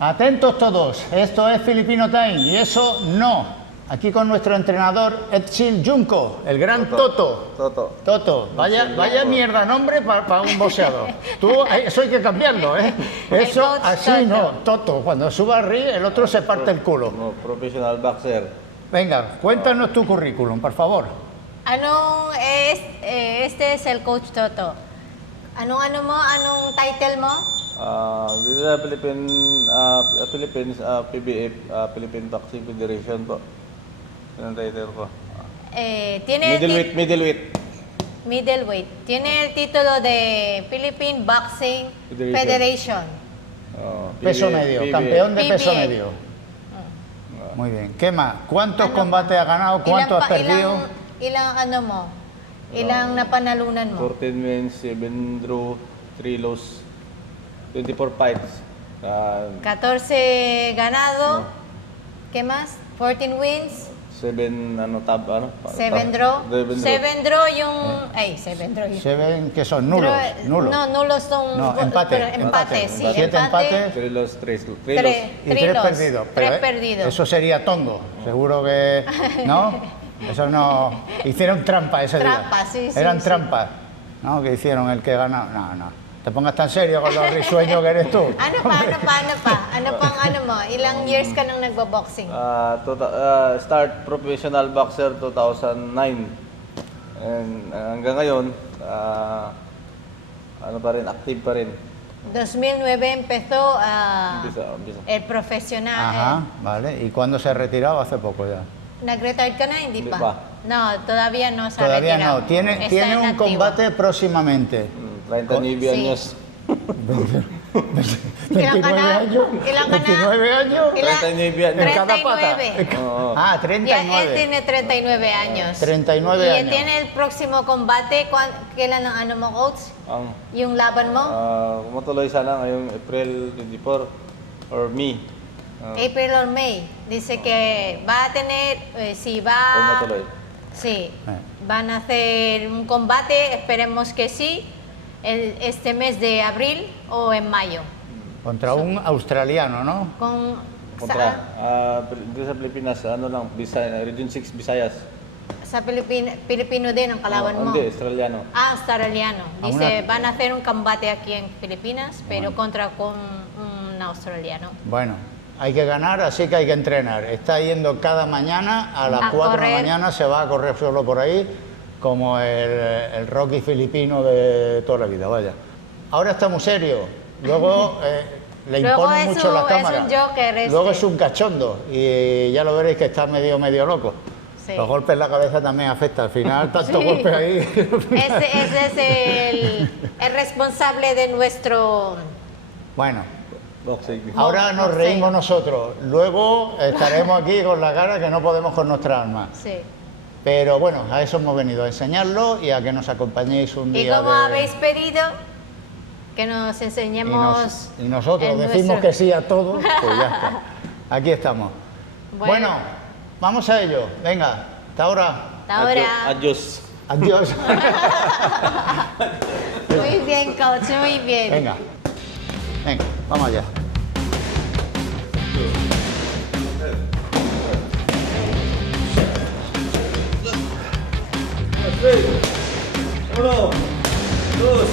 Atentos todos, esto es Filipino Time y eso no. Aquí con nuestro entrenador Etsil Junco, el gran Toto. Toto, vaya mierda nombre para un boxeador. Tú, eso hay que cambiarlo, ¿eh? Eso así no, Toto. Cuando suba a ring, el otro se parte el culo. No, professional boxer. Venga, cuéntanos tu currículum, por favor. Este es el coach Toto. Anong title mo? Dito sa Philippines, PBF, Philippine Boxing Federation po. Yan ang title ko. Middleweight. Middleweight. Tiene el título de Philippine Boxing Federation. Peso medio, PBF. campeón de peso PBF. medio. Muy bien. ¿Qué más? ¿Cuántos combates has ganado? ¿Cuántos has perdido? Ilang napanalunan mo? 14 wins, 7 draw, 3 loss, 24 fights. 14 ganado. ¿Qué más? 14 wins. 7 7 draw. 7 draw yung... Ay, 7 draw yun. ¿Seven que son nulos? Nulos. No, nulos son... No, empate. Pero empate, sí. 7 empates. 3 loss, 3 loss. Y 3 perdidos. Pero, 3 perdidos. Eso sería tongo. Seguro que... ¿No? Eso no... Hicieron trampa ese día. Trampa, sí, sí. Eran sí. trampas, ¿no? Que hicieron el que ganó. No. Te pongas tan serio con los risueños que eres tú. Ano pa? Ilang years ka nang nagbo-boxing? Start professional boxer 2009. And hanggang ngayon, active pa rin. 2009 empezó Umpisa. el profesional. Ajá, vale. ¿Y cuándo se ha retirado? Hace poco ya. ¿Nag-retire ka na? Hindi Hindi pa. pa. No, todavía no se ha Todavía retirado. no. Tiene Está en un activo. combate próximamente. 39 Sí. años. 29 años. 29 años. 39 años. En cada pata. 39. Oo. Ah, Ya, 39. él tiene 39 años. 39 y años. tiene el próximo combate. ¿Kailan ang ano mo, coach? Ang Yung laban mo? matuloy sana ngayong April 24 or May. April or May. Dice que va a tener, si O va... matuloy. Sí, van a hacer un combate, esperemos que sí, este mes de abril o en mayo. Contra un australiano, ¿no? Kontra. Dito sa Pilipinas, Region 6 Visayas. Sa Pilipino din ang kalaban mo. Hindi, Australiano. Australiano. Dice, van a hacer un combate aquí en Filipinas, pero contra con un australiano. Bueno, hay que ganar, así que hay que entrenar. Está yendo cada mañana, a las A 4 de la correr. mañana se va a correr solo por ahí, como el Rocky filipino de toda la vida, vaya. Ahora está muy serio, luego le Luego impone es mucho un- la es cámara. un joker Luego este. es un cachondo y ya lo veréis que está medio loco. Sí. Los golpes en la cabeza también afectan, al final tantos Sí. golpes ahí. Ese es el responsable de nuestro... Bueno, Boxing. ahora nos boxeo. reímos nosotros, luego estaremos aquí con la cara que no podemos con nuestra alma. Sí. Pero bueno, a eso hemos venido, a enseñarlo y a que nos acompañéis un Y día como de... habéis pedido que nos enseñemos... y nosotros en decimos nuestro- que sí a todo, pues ya está. Aquí estamos. Bueno, vamos a ello. Venga, hasta ahora. Hasta ahora. Adios. Adiós. Muy bien, coach, muy bien. Venga, vamos allá. Uno, dos,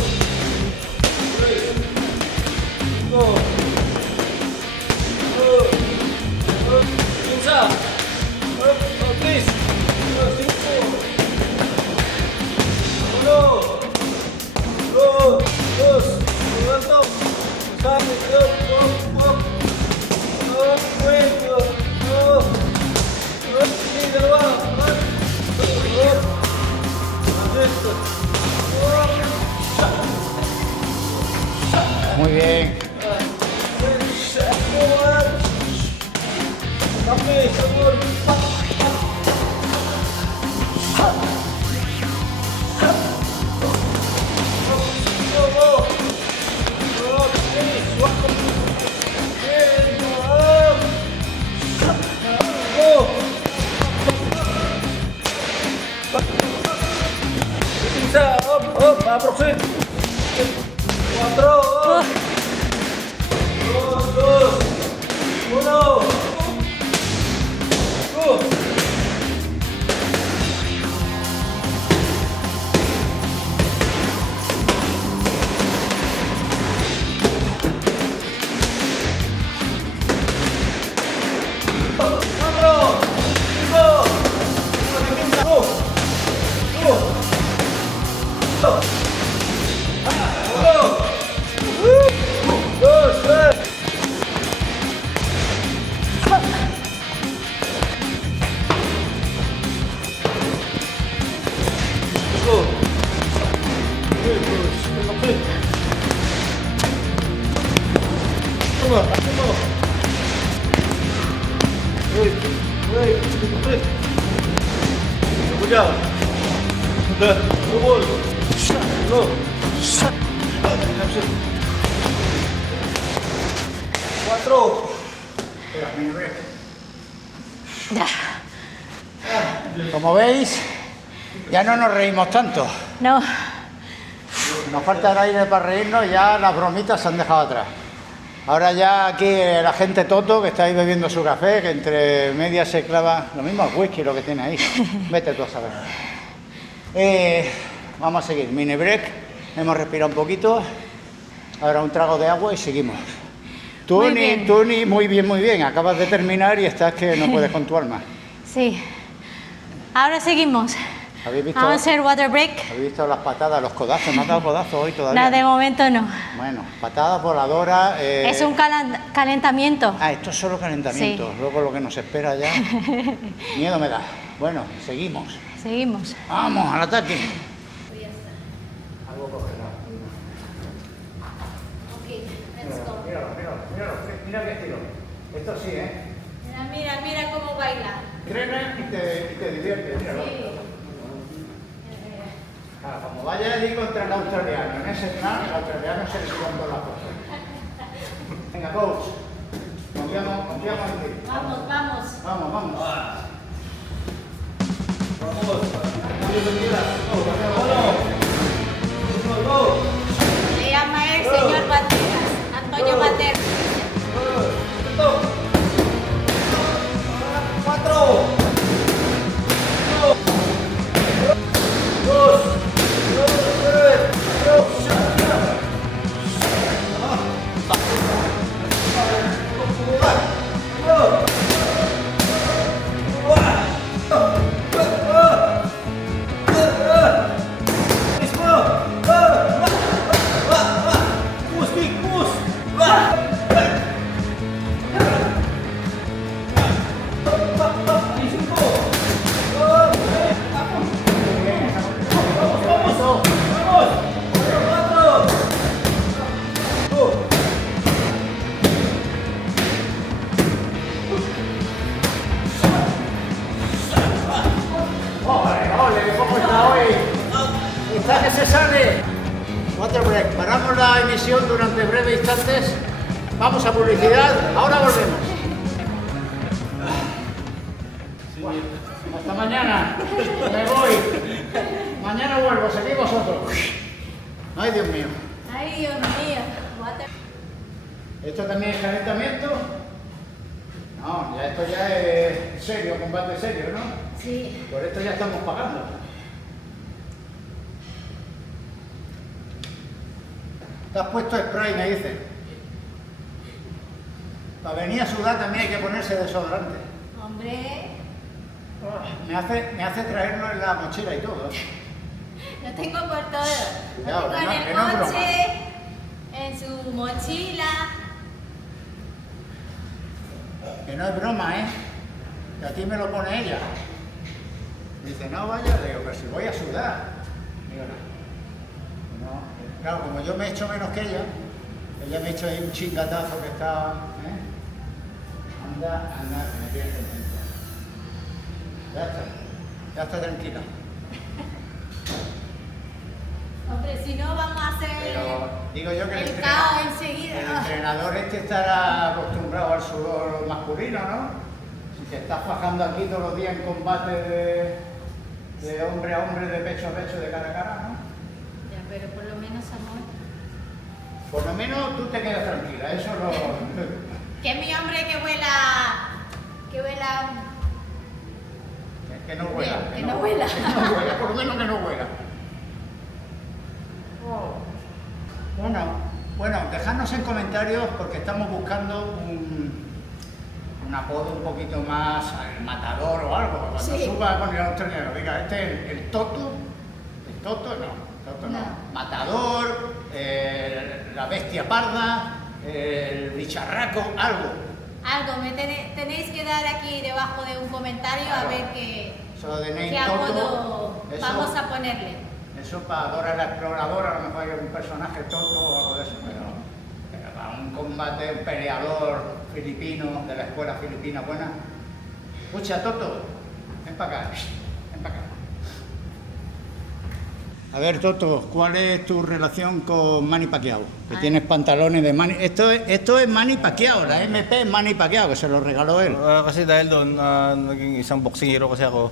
tres, cinco, Pinsa. Please. Uno, dos, levanto. Sabe, Muy bien. Aproximate. 4, 2, Como veis, ya no nos reímos tanto. No. Nos falta el aire para reírnos, ya las bromitas se han dejado atrás. Ahora ya aquí la gente Toto, que está ahí bebiendo su café, que entre medias se clava, lo mismo es whisky lo que tiene ahí. Vete tú a saber. Vamos a seguir, mini break, hemos respirado un poquito, ahora un trago de agua y seguimos. Tuni, muy bien, acabas de terminar y estás que no puedes con tu alma. Sí. Ahora seguimos. ¿Habéis visto, Vamos a hacer water break. ¿habéis visto las patadas, los codazos? ¿Me has dado codazos hoy todavía? No, de momento no. Bueno, patadas voladoras. Es un calentamiento. Ah, esto es solo calentamiento, Sí. luego lo que nos espera ya. Miedo me da. Bueno, seguimos. Seguimos. Vamos, al ataque. Algo congelado. Mira qué estilo. Esto sí, ¿eh? Mira cómo baila. Entrena y te divierte, míralo. Claro, como vaya allí contra el australiano, en ese plan, el australiano se le suban todas las cosas. Venga, coach. Confiamos en ti. Vamos. Vamos. Se llama el señor Bateras, Antonio Bateras. Está que se sale. Water break. Paramos la emisión durante breves instantes. Vamos a publicidad. Ahora volvemos. Hasta mañana. Me voy. Mañana vuelvo. Seguimos vosotros. Ay, Dios mío. Ay, Dios mío. ¿Esto también es calentamiento? No, ya esto ya es serio, combate serio, ¿no? Sí. Por esto ya estamos pagando. Te has puesto spray, me dicen. Para venir a sudar también hay que ponerse desodorante. Hombre, Me hace traerlo en la mochila y todo. lo tengo por todo. Cuidado, Lo tengo que en el no es broma. coche, en su mochila. Que no es broma, ¿eh? Que aquí me lo pone ella. Dice, no vaya, le digo, pero si voy a sudar. Digo, no. Claro, como yo me he hecho menos que ella me ha hecho ahí un chingatazo que estaba, ¿eh? Anda, que me tienes contento. Ya está tranquila. Hombre, si no vamos a hacer Pero digo yo que el caos enseguida. el entrenador este estará acostumbrado al sudor masculino, ¿no? Si te estás fajando aquí todos los días en combate de hombre a hombre, de pecho a pecho, de cara a cara, ¿no? Ya, pero por lo menos amor. Por lo menos tú te quedas tranquila, eso lo... Que mi hombre que vuela... Que vuela... Que no huela. Que no huela. Que no huela, por lo menos que no huela. Oh. Bueno, dejadnos en comentarios porque estamos buscando un apodo un poquito más, el matador o algo. Cuando Sí. suba con el australiano, diga, este es el Toto. El Toto no. No. Matador, la bestia parda, el bicharraco, algo. Algo, tenéis que dar aquí debajo de un comentario a ver Eso de Name qué Toto, apodo eso- vamos a ponerle. Eso para Dora la exploradora, a lo mejor hay un personaje Toto o algo de eso, pero para un combate, un peleador filipino de la escuela filipina buena. Escucha, Toto, ven para acá, ven para acá. A ver, Toto, ¿cuál es tu relación con Manny Pacquiao? Que tienes pantalones de Manny. Esto es Manny Pacquiao, la MP es Manny Pacquiao, que se lo regaló él. Kasi dahil doon, naging isang boxing hero kasi ako.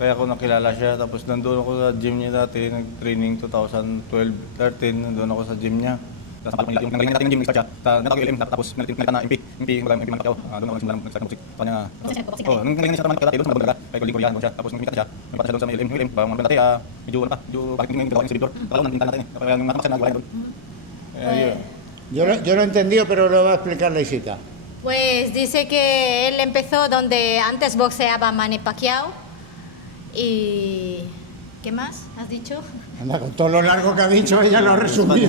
Kaya ako nakilala siya. Tapos nandun ako sa gym niya dati, nag-training 2012-13, nandun ako sa gym niya. Tapos yung nanggaling natin ng gym, nag-start siya. Nagtawag yung LM, tapos nalitan na MP Manny Pacquiao. Doon ako nagsimula ng nag-start ng boxing. Kanya, nung nanggaling siya sa Manny Pacquiao dati, doon sa Magdalaga, kay Golding Korean doon siya. Tapos nung siya, may pata siya doon sa LM. Yung LM, parang mga dati, medyo bakit hindi nagawa yung servidor. Takalaw, nandun natin eh. Kaya yung matama siya nagawa doon. Yo lo he entendido, pero lo va a explicar la Isita. Pues dice que él empezó donde antes boxeaba Manny Pacquiao y... ¿Qué más has dicho? Anda, con todo lo largo que ha dicho ella lo ha resumido.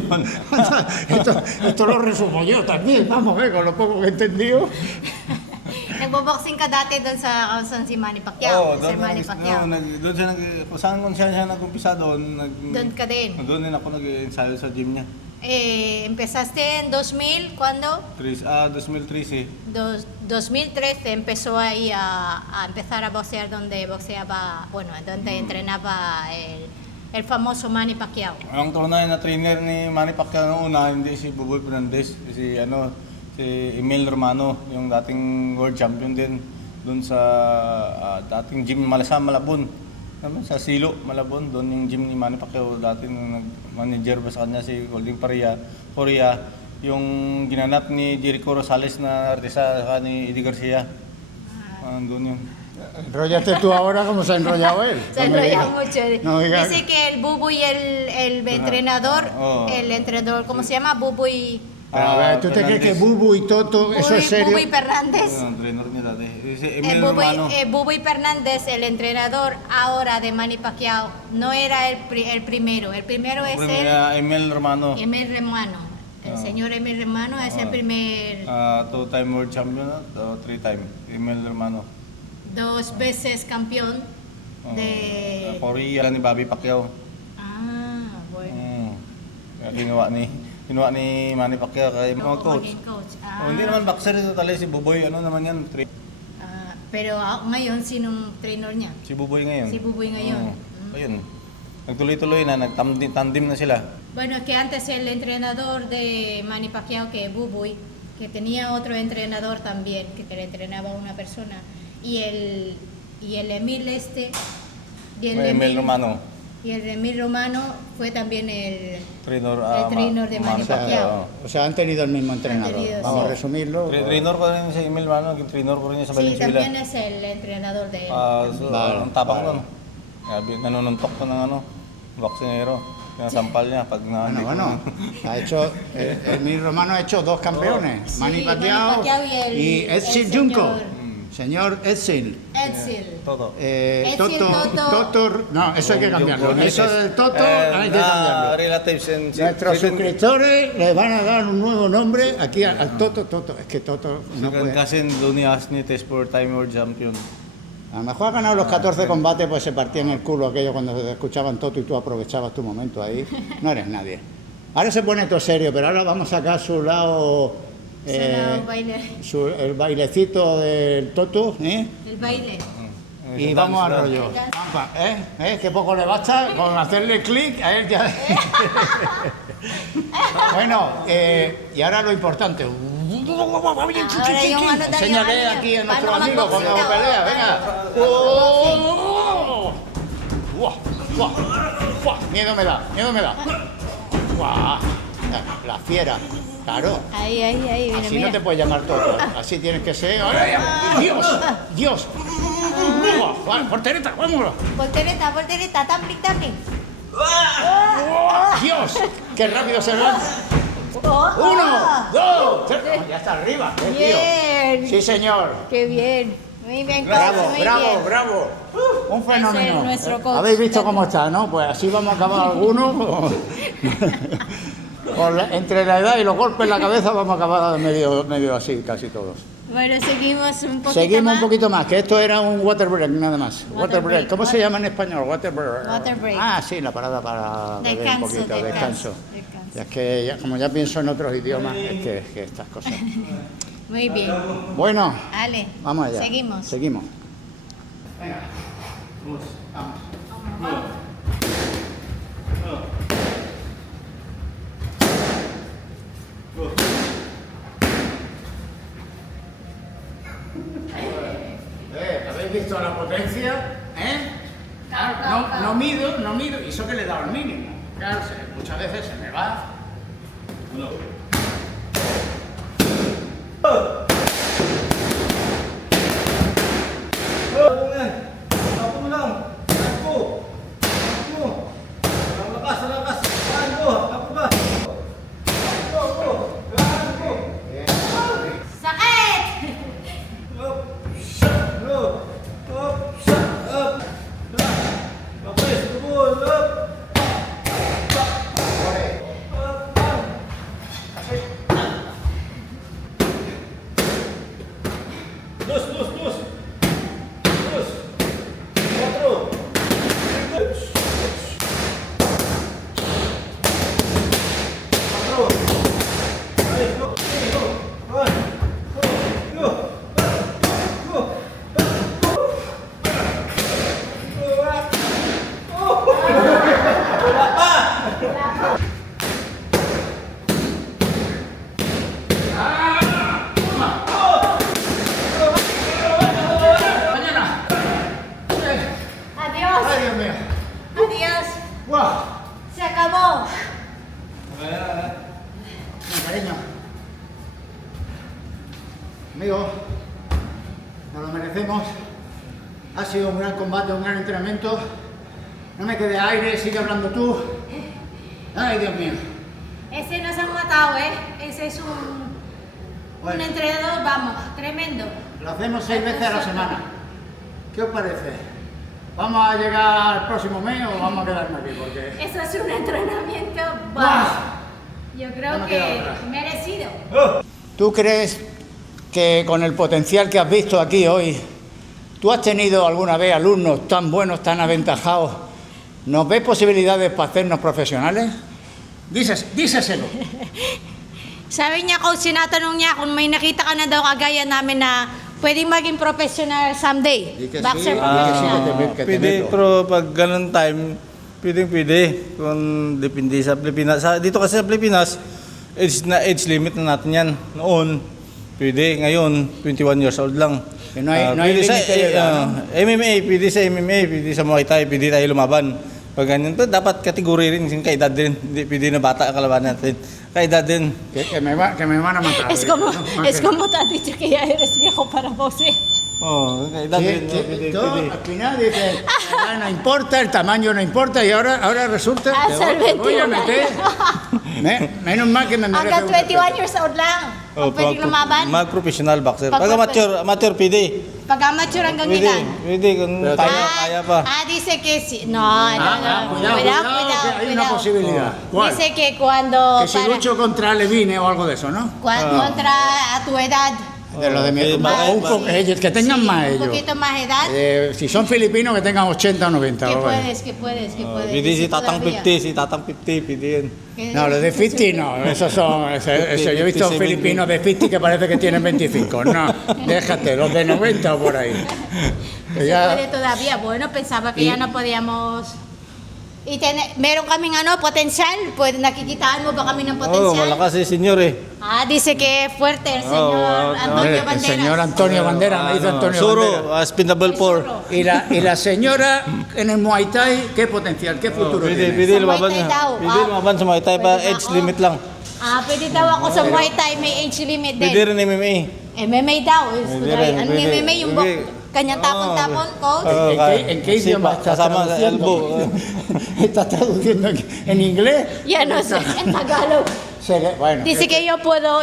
esto lo resumo yo también, vamos, con lo poco que he entendido. Nagbo-boxing ka dati doon sa kung si Manny Pacquiao, Sir Manny Pacquiao. Doon siya kung saan siya nag-umpisa doon. Doon ka din. Doon din ako nag-ensayo sa gym niya. Empezaste en 2000, ¿cuándo? 2013. 2013 empezó ahí a empezar a boxear donde boxeaba, bueno, donde entrenaba el famoso Manny Pacquiao. Ang tunay na trainer ni Manny Pacquiao noong una, hindi si Buboy Fernandez, si Emil Romano, yung dating world champion din doon sa dating gym Malabon. Sa Silo, Malabon, doon yung gym ni Manny Pacquiao dati nung nag-manager ba sa kanya si Golding Korea, yung ginanap ni Jericho Rosales na artista ni Eddie Garcia. Doon yun. Enróllate tú ahora como se ha enrollado él. Se enrolla mucho. No digas- Dice que el Bubuy, el entrenador, el entrenador, ¿cómo se llama? Bubuy. Pero, a ver, ¿tú te crees que Bubu y Toto, eso es serio? Bubuy Fernández. Ang trainer niya dati. Si Emil Romano. Bubuy Fernández, el entrenador ahora de Manny Pacquiao, no era el primero. El primero es Emil Romano. Emil Romano. El señor Emil Romano es el primer, Two-time world champion, three-time. Emil Romano. 2 veces campeón de... Korea ni Bobby Pacquiao. Bueno. Kaya kinuha ni Manny Pacquiao kay mga coach. Naging coach. Hindi naman boxer ito talaga si Buboy. Ano naman yan? Pero ngayon, sinong trainer niya? Si Buboy ngayon. Si Buboy ngayon. Ayun. Nagtuloy-tuloy na, nagtandim na sila. Bueno, es que antes el entrenador de Manny Pacquiao, que Buboy, que tenía otro entrenador también, que le entrenaba a una persona, y el Emil Emil Romano. Y el Emil Romano fue también el Trainer de Manny Pacquiao. O sea, han tenido el mismo entrenador. tenido, Vamos sí. a resumirlo. Trainer ko rin si Emil Romano, yung trainer ko rin niya sa Sí, Valenzuela. también es el entrenador de él. Vale, Ang tapang vale. nun. Sabi, nanununtok ko ng boxingero. Pinasampal niya pag Bueno, ha hecho, Emil Romano ha hecho 2 campeones, Sí, Manny Manny Pacquiao Pacquiao y el Edsel señor- Junko. Señor Edsel. Edsel. Toto. Toto, no, eso hay que cambiarlo. Eso del Toto hay que cambiarlo. Relatives and Nuestros suscriptores le van a dar un nuevo nombre aquí al Toto. Es que Toto no puede. Cousin Donny Asnit es four-time world champion. A lo mejor ha ganado los 14 combates, pues se partía en el culo aquello cuando te escuchaban Toto y tú aprovechabas tu momento ahí. No eres nadie. Ahora se pone todo serio, pero ahora vamos a sacar su lado. Solo baile. El bailecito del Toto, ¿eh? El baile. Y vamos al rollo. Pampa, ¿eh? Que poco le basta con hacerle clic a él ya. Bueno, y ahora lo importante. Enséñale aquí a nuestro amigo cuando pelea, venga. Miedo me da. La fiera. Claro. Ahí, mira, Así mira. no te puedes llamar Toto. Así tienes que ser. ¡Ay, Dios! ¡Dios! Vale, portereta, vámonos. Voltereta, tumbling. ¡Dios! ¡Qué rápido se va! 1, 2, 3. Ya está arriba, tío. Bien. Sí, señor. Qué bien. Muy bien, Bravo, coach, muy bien. bravo. Un fenómeno. Es nuestro coach. ¿Habéis visto cómo está, no? Pues así vamos a acabar algunos. Entre la edad y los golpes en la cabeza vamos a acabar medio así, casi todos. Bueno, seguimos un poquito Seguimos más. un poquito más, que esto era un water break nada más. Water break. ¿Cómo se llama en español? Water break. Water break. Ah, sí, la parada para beber un poquito, descanso. Y es que como ya pienso en otros idiomas, es que estas cosas. Muy bien. Bueno, Vale. vamos allá. Seguimos. Venga. Vamos. ¿Habéis visto la potencia? Claro, no mido, y eso que le he dado al mínimo. Claro, muchas veces se me va. ¡Sakit! Mañana. Adiós. Ay, Dios mío. Adiós. ¡Guau! Se acabó. Mi cariño. Amigo, nos lo merecemos. Ha sido un gran combate, un gran entrenamiento. No me quede aire, sigue hablando tú. Ay, Dios mío. Ese nos han matado, ¿eh? Ese es un Bueno. entrenador, vamos, tremendo. Lo hacemos 6 veces a la semana. ¿Qué os parece? ¿Vamos a llegar al próximo mes o vamos a quedarnos aquí? Porque... Eso es un entrenamiento, ¡Guau! vamos. Yo No creo me que queda otra. merecido. ¿Tú crees que con el potencial que has visto aquí hoy, tú has tenido alguna vez alumnos tan buenos, tan aventajados? ¿Nos ves posibilidades para hacernos profesionales? Díseselo. Sabi niya, coach, sinatanong niya kung may nakita ka na daw kagaya namin na pwedeng maging professional someday. Di que sí, Boxer di que sí, professional. que te Pwede, meto. pero pag ganun time, pwede. Kung depende sa Pilipinas. Dito kasi sa Pilipinas, age limit na natin yan. Noon, pwede. Ngayon, 21 years old lang. Que no hay Pwede sa límite de edad, ¿no? MMA, pwede sa Muay Thai, pwede tayo lumaban. Pag ganyan, pero dapat kategori rin, yung kaedad din. Hindi pwede na bata ang kalaban natin. Kaedad din. Que me van a matar. Es como te has dicho que ya eres viejo para boxeo. Oh, kaedad din. Al final dice, no importa, el tamaño no importa, y ahora resulta Hasta el que voy a 21 meter. Menos mal que me merece Hanggang un 21 respeto. years old lang. Kung pwedeng lumaban. Mag-professional boxer. Pag- Pag amateur, pwede. Pag amateur hanggang Pwede, ilan? pwede. Kung Pero kaya pa. Dice que sí. No, Cuidado, que hay una posibilidad. ¿Cuál? Dice que cuando Que si lucho contra Levine o algo de eso, ¿no? contra a tu edad, De lo de mi, Sí, o un poco, que tengan sí, más un ellos. poquito más edad, Si son filipinos, que tengan 80 o 90. que algo así. puedes, que puedes, que puedes. Pwede si Dice Tatang todavía. 50, si Tatang 50, pwede yun. Que- No, los de 50 no, esos son. Yo he visto 50, filipinos de 50 que parece que tienen 25. No, déjate, los de 90 o por ahí. Que Que se ya- puede todavía. Bueno, pensaba que Y- ya no podíamos. Y meron kaming potencial. Pwede nakikitaan mo ba kami ng Oh, potencial? malakas si senyor eh. Dice que es fuerte el señor Antonio El Banderas. señor Antonio Banderas, me dice Antonio Suro, Banderas. spinable four. Y la señora en el Muay Thai, ¿qué potencial, qué futuro Pwede, tiene? pwede Sa Muay lumaban Thai niya. daw. Pwede lumaban sa Muay Thai pa, Pwede na age ako. limit lang. Pwede daw ako sa Muay Thai, may age limit din. Pwede rin MMA. MMA daw. Pwede rin, Ano pwede. MMA yung kanyang tapon-tapon, coach? ¿En qué idioma estás Kasama sa traduciendo? elbow. ¿Estás traduciendo en inglés? Ya no sé, en Tagalog. Bueno, Dice que yo puedo,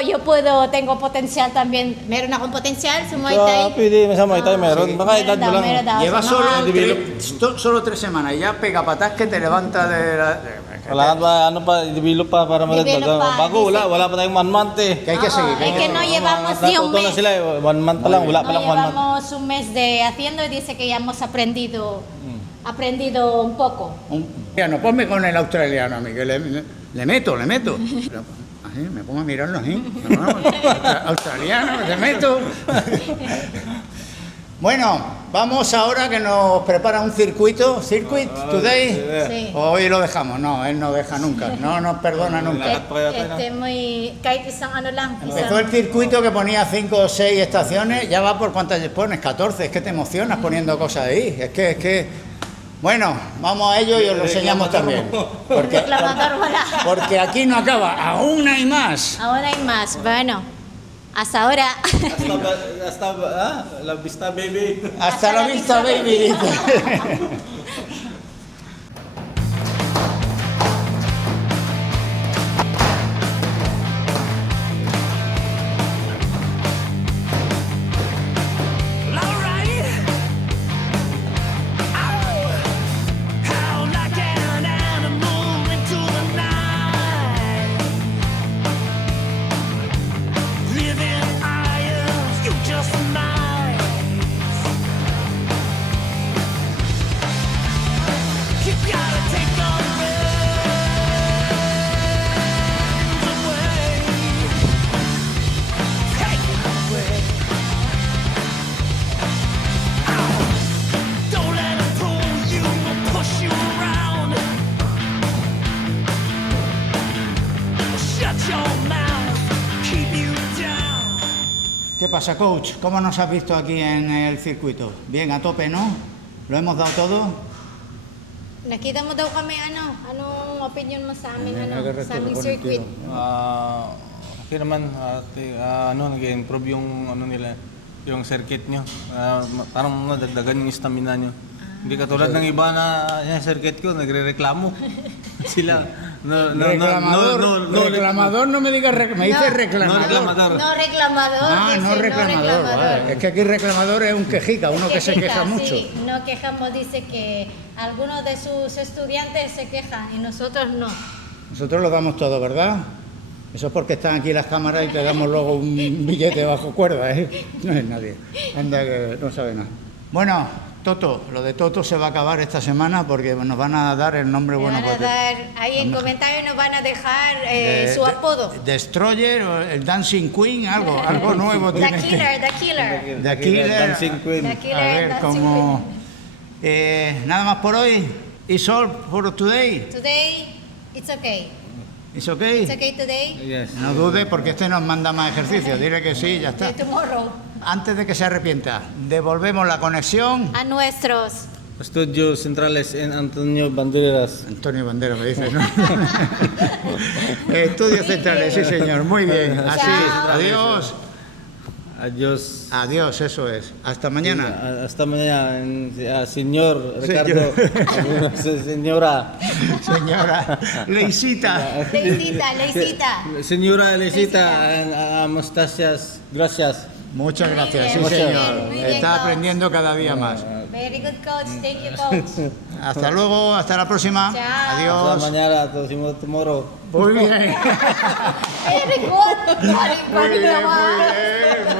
tengo potencial también. Meron akong potencial sa Muay Thai. Pwede sa Muay Thai meron. Baka edad mo lang. Meron daw. lleva Sa solo, mga- solo 3 semanas y ya pega patas que te levanta de la... Wala pa, ano pa, develop pa para Develop madagdag. pa, Bago, wala pa tayong 1 month eh. Que hay que seguir. Es que no llevamos ni un Natuto na mes. sila eh. 1 month pa lang, wala pa No lang 1 month. llevamos un mes de haciendo y dice que ya hemos aprendido un poco. No, ponme con el australiano, a mí, que le meto. Así, me pongo a mirarlo así. Australiano, le meto. Bueno, vamos ahora que nos prepara un circuito. ¿Circuit today? Sí. Hoy lo dejamos. No, él no deja nunca. No nos perdona nunca. Kahit isang ano lang. Empezó el circuito que ponía 5 o 6 estaciones. Ya va por cuántas pones, 14. Es que te emocionas poniendo cosas ahí. Es que... Bueno, vamos a ello y os lo enseñamos también. Reclamador wala. Porque aquí no acaba. Aún hay más. Ahora hay más. Bueno, hasta ahora. Hasta la vista baby. Hasta la vista, baby. ¿Qué pasa, coach? ¿Cómo nos has visto aquí en el circuito? Bien, a tope, ¿no? ¿Lo hemos dado todo? Nakita mo daw kami anong opinion mo sa amin, sa aming con el circuit? Okay naman, nag-improve yung nila, yung circuit nyo. Parang nadagdagan yung stamina nyo. Hindi katulad ng iba na yung circuit ko, nagre-reklamo. Sila. Reclamador, no me digas, me dices reclamador. No reclamador. No reclamador. Vale. Es que aquí reclamador es un quejica, uno que se queja mucho. Sí, no quejamos, dice que algunos de sus estudiantes se quejan y nosotros no. Nosotros lo damos todo, ¿verdad? Eso es porque están aquí las cámaras y te damos luego un billete bajo cuerda, ¿eh? No es nadie. Anda que no sabe nada. Bueno, Toto, lo de Toto se va a acabar esta semana porque nos van a dar el nombre bueno. Ahí en comentarios nos van a dejar su apodo. Destroyer, o el Dancing Queen, algo nuevo. The Killer. The Killer. Dancing Queen. The Killer, A ver, Dancing como... nada más por hoy. It's all for today. Today, it's okay. It's okay. It's okay today. Yes. No dude porque este nos manda más ejercicio. Dile que sí, ya está. Tomorrow. Antes de que se arrepienta, devolvemos la conexión. A nuestros. Estudios centrales en Antonio Banderas. Antonio Bandera me dice, ¿no? Estudios centrales, sí señor, muy bien. Así, Chao. adiós. Adiós. Adiós, eso es. Hasta mañana. Hasta mañana, señor Ricardo. Señora. Señora Leisita. Leisita. Señora Leisita, Anastasias, gracias. Muchas gracias, sí Muy bien, señor. muy bien, Está coach. aprendiendo cada día más. Very good coach. Thank you, coach. Hasta luego, hasta la próxima. Chao. Hasta Adiós. mañana, tomorrow. Muy bien. Very good. Very good naman.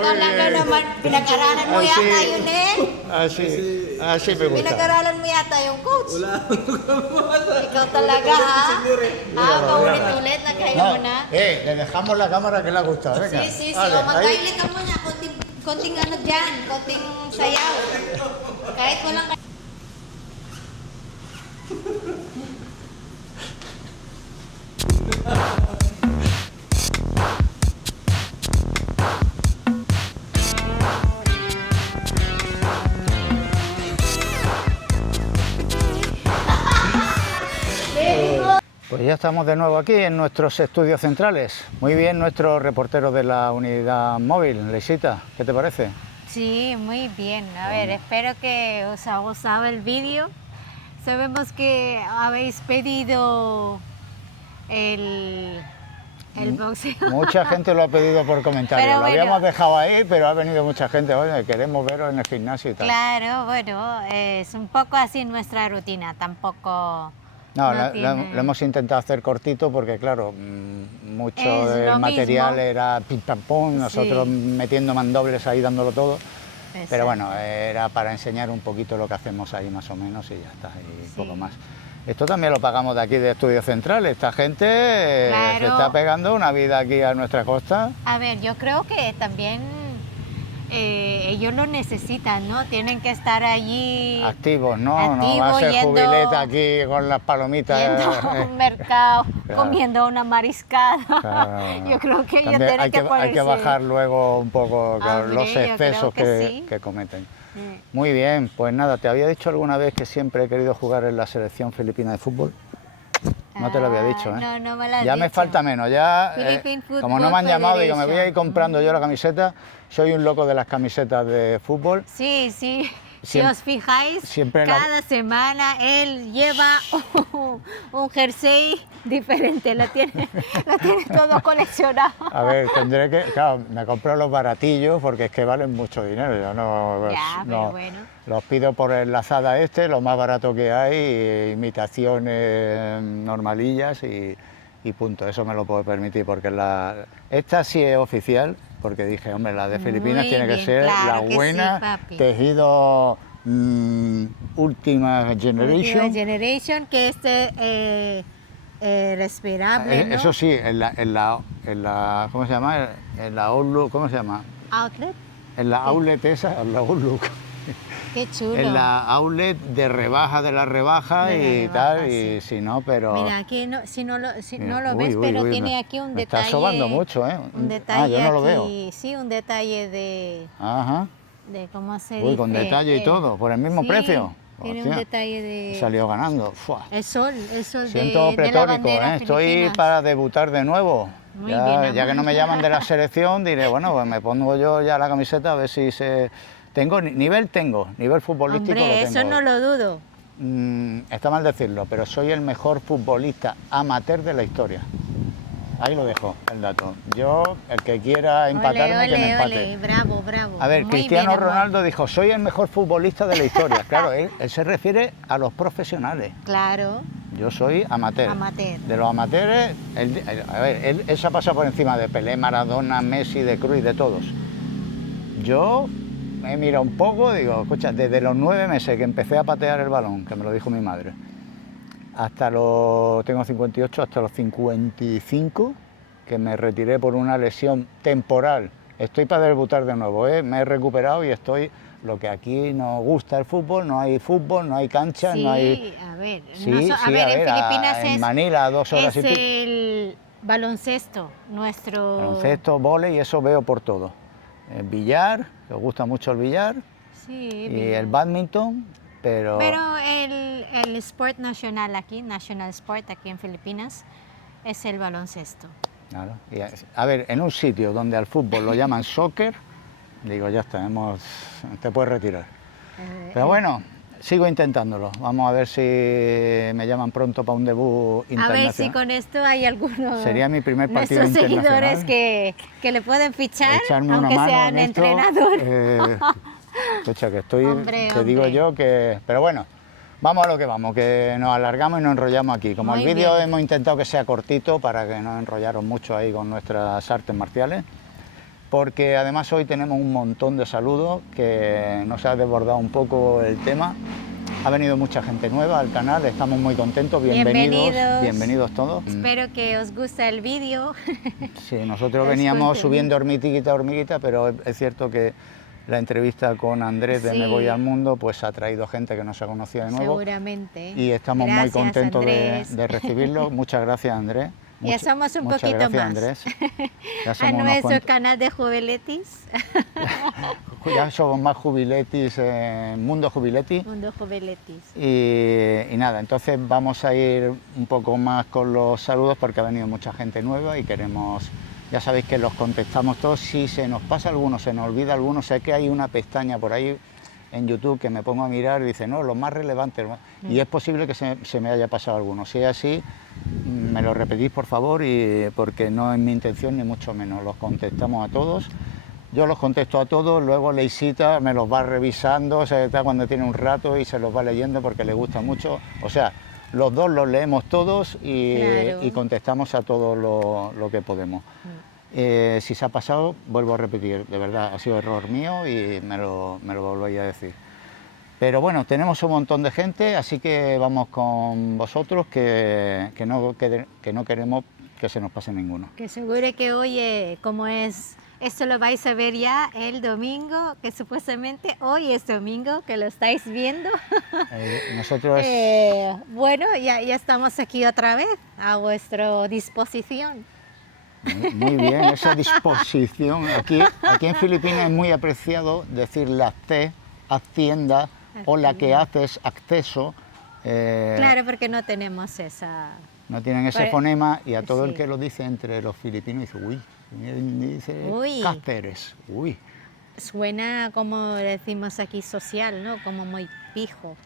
Talaga naman. Pinag-aralan mo yata yun eh. Así me gusta. Pinag-aralan mo yata yung coach. Ikaw talaga ha. Paulit-ulit na kayo mo na. Le dejamos la cámara que le ha gustado. Venga. Sí. Vale, O ahí. mag-toilet ka muna. Konting ano dyan. Konting sayaw. Kahit walang Pues ya estamos de nuevo aquí en nuestros estudios centrales. Muy bien, nuestro reportero de la unidad móvil, Leisita, ¿qué te parece? Sí, muy bien. A ver, espero que os haya gustado el vídeo. Sabemos que habéis pedido el boxeo. Mucha gente lo ha pedido por comentario. Pero lo bueno. habíamos dejado ahí, pero ha venido mucha gente. Oye, queremos veros en el gimnasio y tal. Claro, bueno, es un poco así nuestra rutina, tampoco... No, no tiene- lo hemos intentado hacer cortito porque, claro, mucho Es del lo material mismo. era pim pam pum, nosotros Sí. metiendo mandobles ahí dándolo todo. Pero Exacto. bueno, era para enseñar un poquito lo que hacemos ahí más o menos y ya está, y Sí. poco más. Esto también lo pagamos de aquí de Estudio Central. Esta gente se Claro. está pegando una vida aquí a nuestra costa. A ver, yo creo que también ellos lo necesitan, ¿no? Tienen que estar allí Activos, ¿no? No va a activos, ser yendo- jubileta aquí con las palomitas. yendo a un mercado, Claro. comiendo una mariscada. Claro. Yo creo que ellos También tienen hay que hay que ponerse- bajar luego un poco Hombre, los yo excesos creo que sí. que cometen. Mm. Muy bien, pues nada, te había dicho alguna vez que siempre he querido jugar en la selección filipina de fútbol. No te lo había dicho, ¿eh? No, no me lo has Ya me dicho. falta menos, ya Philippine como no me han Football llamado, digo, me voy a ir Federation. comprando yo la camiseta. Soy un loco de las camisetas de fútbol. Sí, sí. Si Siem- os fijáis, siempre la- cada semana él lleva un jersey diferente, lo tiene todo coleccionado. A ver, tendré que, claro, me compro los baratillos porque es que valen mucho dinero. Yo no, Ya, pero no- bueno. los pido por enlazada lo más barato que hay, imitaciones normalillas y punto. Eso me lo puedo permitir porque esta sí es oficial, porque dije, hombre, la de Filipinas Muy tiene que bien, ser claro la que sí, buena, papi. tejido Última Generation. Última Generation, que respirable, ¿no? Eso sí, en la ¿cómo se llama? En la Outlook, ¿cómo se llama? Outlet, En la outlet esa, en la Outlook. qué chulo. En la outlet de rebaja de la rebaja De la y rebaja, tal, y sí. si no, pero... Mira, aquí no, si no lo Mira, ves, uy, pero uy, tiene me- aquí un me detalle. está sobando mucho, ¿eh? Un detalle yo no lo aquí, veo. sí, un detalle de Ajá. ¿cómo se Uy, dice? con detalle y todo, por el mismo sí, precio. Tiene Hostia, un detalle de... he salido ganando. Fua. El sol Siento de la pletórico, bandera Estoy Filipinas. para debutar de nuevo. Muy ya, bien, ya que no me amor. llaman de la selección, diré, bueno, pues me pongo yo ya la camiseta a ver si tengo nivel futbolístico lo Hombre, tengo. eso no lo dudo. Está mal decirlo, pero soy el mejor futbolista amateur de la historia. Ahí lo dejo, el dato. Yo, el que quiera empatarme, Ole, que me ole, empate. ole, bravo, bravo. A ver, Muy Cristiano bien, amor. Ronaldo dijo, soy el mejor futbolista de la historia. Claro, él se refiere a los profesionales. Claro, Yo soy amateur. Amateur. De los amateurs, él se ha pasado por encima de Pelé, Maradona, Messi, de Cruyff, de todos. Yo me mira un poco, digo, escucha, desde los 9 meses que empecé a patear el balón, que me lo dijo mi madre, tengo 58, hasta los 55, que me retiré por una lesión temporal. Estoy para debutar de nuevo, me he recuperado y estoy, lo que aquí nos gusta el fútbol, no hay cancha, sí, no hay... a ver, Sí, no so- sí, a ver, en Filipinas en es, Manila, 2 horas y pico. el baloncesto, nuestro... Baloncesto, vóley, eso veo por todo. El billar, que os gusta mucho el billar, Sí, y bien. el badminton, pero el sport nacional aquí, national sport aquí en Filipinas, es el baloncesto. claro, a ver, en un sitio donde al fútbol lo llaman soccer, digo, ya está, te puedes retirar. Pero bueno, sigo intentándolo. Vamos a ver si me llaman pronto para un debut A internacional. ver si con esto hay algunos Sería mi primer partido nuestros internacional. seguidores que le pueden fichar, Echarme una aunque mano sean en esto, entrenadores. Escucha, que estoy, Hombre, te digo hombre. yo que... Pero bueno, vamos a lo que vamos, que nos alargamos y nos enrollamos aquí. Como Muy el vídeo bien. hemos intentado que sea cortito para que no enrollaros mucho ahí con nuestras artes marciales, porque además hoy tenemos un montón de saludos que nos ha desbordado un poco el tema. Ha venido mucha gente nueva al canal, estamos muy contentos, Bienvenidos. bienvenidos todos. Espero que os guste el vídeo. Sí, nosotros Es veníamos contenido. subiendo hormiguita a hormiguita, pero es cierto que la entrevista con Andrés de Sí. Me Voy al Mundo pues ha traído gente que no se ha conocido de nuevo Seguramente. y estamos muy Gracias, contentos Andrés. de recibirlo. Muchas gracias, Andrés. Ya somos un muchas poquito gracias, más. Andrés. Ya A somos unos nuestro cuantos. canal de Juveletis. ya somos más jubiletis, Mundo Jubileti. Mundo Jubiletis. Y nada, entonces vamos a ir un poco más con los saludos porque ha venido mucha gente nueva y queremos, ya sabéis que los contestamos todos. Si se nos pasa alguno, se nos olvida alguno, sé que hay una pestaña por ahí en YouTube que me pongo a mirar y dice, no, los más relevantes, y es posible que se me haya pasado alguno. Si es así, me lo repetís por favor, y porque no es mi intención ni mucho menos, los contestamos a todos. Yo los contesto a todos, luego Leisita me los va revisando, o sea, está cuando tiene un rato y se los va leyendo porque le gusta mucho. O sea, los dos los leemos todos y contestamos a todo lo que podemos. Si se ha pasado, vuelvo a repetir, de verdad, ha sido error mío y me lo volvéis a decir. Pero bueno, tenemos un montón de gente, así que vamos con vosotros, que no queremos que se nos pase ninguno. Que seguro que hoy, como es, esto lo vais a ver ya el domingo, que supuestamente hoy es domingo, que lo estáis viendo. Nosotros... bueno, ya estamos aquí otra vez, a vuestra disposición. Muy bien, esa disposición. Aquí en Filipinas es muy apreciado decir la C, hacienda, o la que haces, acceso. Claro, porque no tenemos esa... No tienen ese fonema y a todo el que lo dice entre los filipinos dice, uy, dice Cáceres, uy. Suena como decimos aquí social, ¿no? Como muy pijo.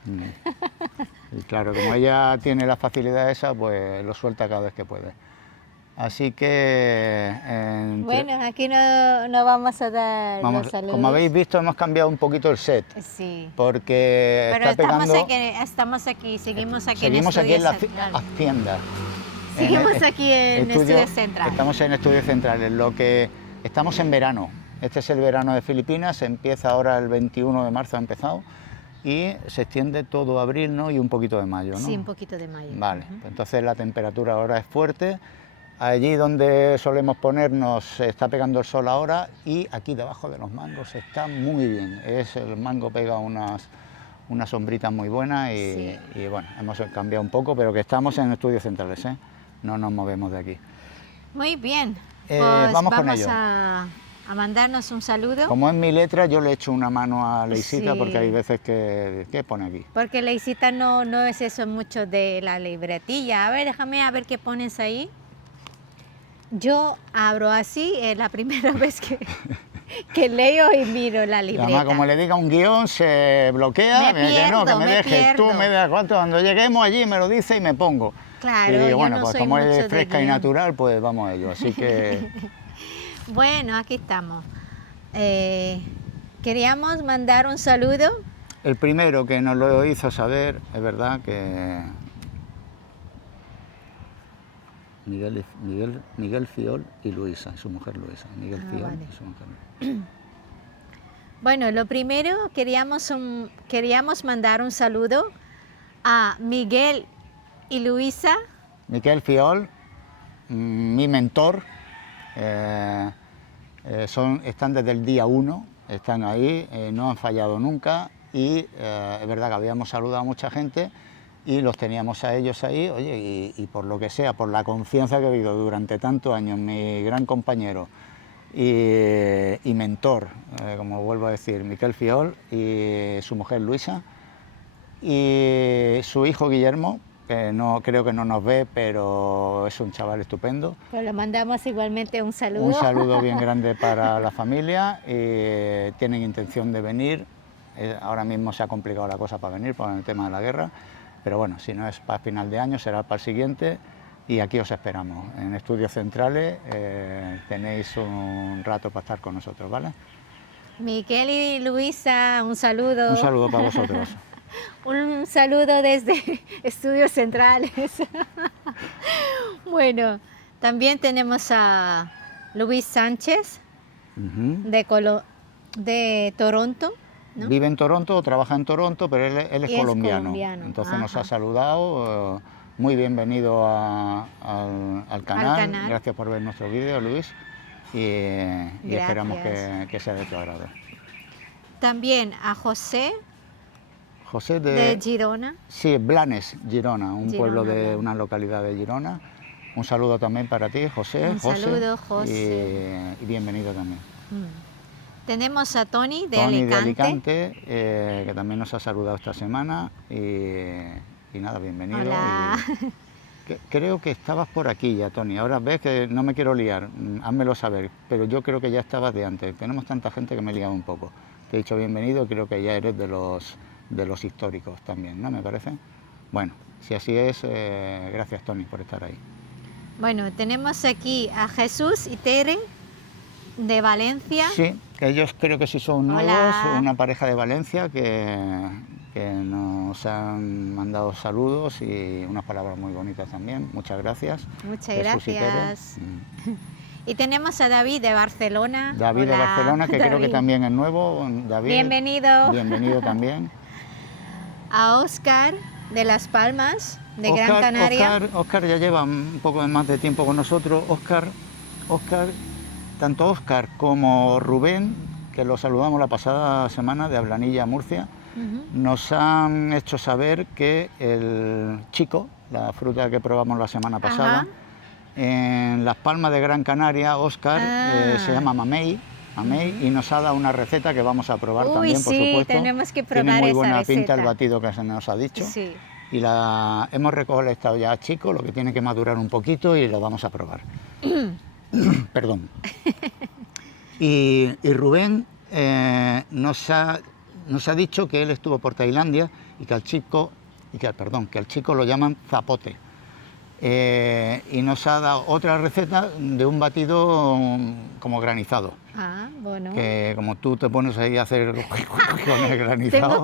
Y claro, como ella tiene la facilidad esa, pues lo suelta cada vez que puede. Así que... Bueno, aquí no vamos a dar los saludos. Como habéis visto, hemos cambiado un poquito el set. Sí. Porque pero está pegando... estamos aquí, seguimos aquí en la hacienda. Seguimos aquí en Estudios Centrales. Estamos en Estudios Centrales. Estamos en verano. Este es el verano de Filipinas, empieza ahora el 21 de marzo, ha empezado. Y se extiende todo abril, ¿no? Y un poquito de mayo, ¿no? Sí, un poquito de mayo. Vale, pues entonces la temperatura ahora es fuerte. Allí donde solemos ponernos está pegando el sol ahora y aquí debajo de los mangos está muy bien. El mango pega unas sombritas muy buenas y bueno, hemos cambiado un poco, pero que estamos en Estudios Centrales, ¿eh? No nos movemos de aquí. Muy bien, pues vamos con ello. a mandarnos un saludo. Como es mi letra, yo le echo una mano a Leisita porque hay veces que... ¿Qué pone aquí? Porque Leisita no es eso mucho de la libretilla. A ver, déjame a ver qué pones ahí. Yo abro así, es la primera vez que leo y miro la libreta. Además, como le diga un guión, se bloquea. Me dejes tú, cuando lleguemos allí me lo dice y me pongo. Claro, y bueno, yo no pues soy como mucho es fresca de y guión. natural, pues vamos a ello. Así que... Bueno, aquí estamos. Queríamos mandar un saludo. El primero que nos lo hizo saber, es verdad que... Miguel Fiol y Luisa, su mujer Luisa. Miguel Fiol vale. y su mujer Luisa. Bueno, lo primero queríamos mandar un saludo a Miguel y Luisa. Miguel Fiol, mi mentor, están desde el día 1, están ahí, no han fallado nunca y es verdad que habíamos saludado a mucha gente y los teníamos a ellos ahí, oye, y por lo que sea, por la confianza que he vivido durante tantos años, mi gran compañero y mentor, como vuelvo a decir, Miguel Fiol y su mujer Luisa y su hijo Guillermo, que creo que no nos ve, pero es un chaval estupendo. Pues le mandamos igualmente un saludo. Un saludo bien grande para la familia, tienen intención de venir, ahora mismo se ha complicado la cosa para venir por el tema de la guerra, pero bueno, si no es para final de año, será para el siguiente y aquí os esperamos. En Estudios Centrales tenéis un rato para estar con nosotros, ¿vale? Miguel y Luisa, un saludo. Un saludo para vosotros. Un saludo desde Estudios Centrales. Bueno, también tenemos a Luis Sánchez, de Toronto, ¿no? Vive en Toronto, trabaja en Toronto, pero él es colombiano. Entonces nos ha saludado. Muy bienvenido al canal. Gracias por ver nuestro vídeo, Luis. Y esperamos que sea de tu agrado. También a José de Girona. Sí, Blanes, Girona, pueblo de una localidad de Girona. Un saludo también para ti, José. Un saludo, José. Y bienvenido también. Tenemos a Tony de Tony Alicante. de Alicante, que también nos ha saludado esta semana. Y nada, bienvenido. Hola. Creo que estabas por aquí ya, Tony. Ahora ves que no me quiero liar, házmelo saber, pero yo creo que ya estabas de antes. Tenemos tanta gente que me he liado un poco. Te he dicho bienvenido, creo que ya eres de los históricos también, ¿no? Me parece. Bueno, si así es, gracias, Tony, por estar ahí. Bueno, tenemos aquí a Jesús y Tere de Valencia. Sí, que ellos creo que sí son nuevos, Hola. una pareja de Valencia que nos han mandado saludos y unas palabras muy bonitas también. Muchas gracias. Muchas Jesús y Tere. gracias. Y tenemos a David de Barcelona. David de Hola, Barcelona, que creo que David. también es nuevo. David, Bienvenido. Bienvenido también. A Óscar de Las Palmas, de Gran Canaria. Óscar ya lleva un poco más de tiempo con nosotros. Óscar, tanto Óscar como Rubén, que lo saludamos la pasada semana de Ablanilla, Murcia, nos han hecho saber que el chico, la fruta que probamos la semana pasada, Ajá. en Las Palmas de Gran Canaria, Óscar, se llama mamey, y nos ha dado una receta que vamos a probar Uy, también, por sí, supuesto. tenemos que Tiene probar muy esa buena pinta receta. el batido que se nos ha dicho. Sí. Y la hemos recolectado ya, chicos, lo que tiene que madurar un poquito y lo vamos a probar. Perdón. Y Rubén nos ha dicho que él estuvo por Tailandia y que al chico lo llaman zapote. Y nos ha dado otra receta de un batido como granizado. Ah, bueno. Que como tú te pones ahí a hacer con el granizado,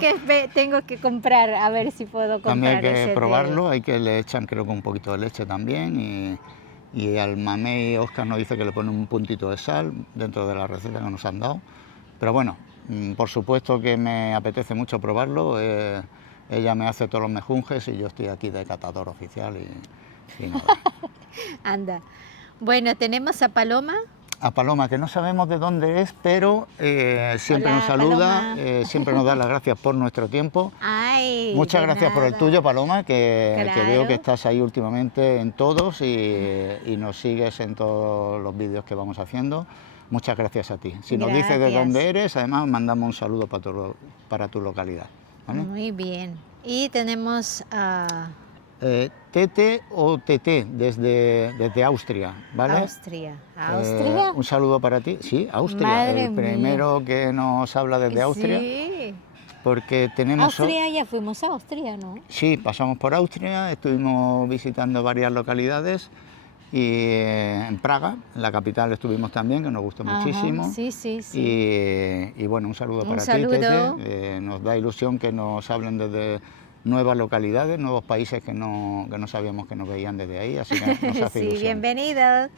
Tengo que comprar, a ver si puedo comprar. también hay ese que de- probarlo, le echan creo que un poquito de leche también y al mamey Óscar nos dice que le pone un puntito de sal dentro de la receta que nos han dado. Pero bueno, por supuesto que me apetece mucho probarlo, ella me hace todos los mejunjes y yo estoy aquí de catador oficial y nada. Anda. Bueno, tenemos a Paloma. A Paloma, que no sabemos de dónde es, pero siempre Hola, nos saluda, Paloma. siempre nos da las gracias por nuestro tiempo. Ay, Muchas de gracias por el nada. tuyo, Paloma, que Claro. veo que estás ahí últimamente en todos y nos sigues en todos los vídeos que vamos haciendo. Muchas gracias a ti. Si nos dices de Gracias. dónde eres, además mandamos un saludo para tu localidad. ¿Vale? Muy bien. Y tenemos a Tete o Tete desde Austria, ¿vale? Austria. ¿Austria? Un saludo para ti. Sí, Austria, Madre el mía. primero que nos habla desde Austria, Sí. porque tenemos... Austria, ya fuimos a Austria, ¿no? Sí, pasamos por Austria, estuvimos visitando varias localidades y en Praga, en la capital estuvimos también, que nos gustó Ajá, muchísimo. sí, sí, sí. Y bueno, un saludo Un para saludo. ti, Tete. Nos da ilusión que nos hablen desde nuevas localidades, nuevos países que no sabíamos que nos veían desde ahí, así que nos hace Sí, ilusión. bienvenidos.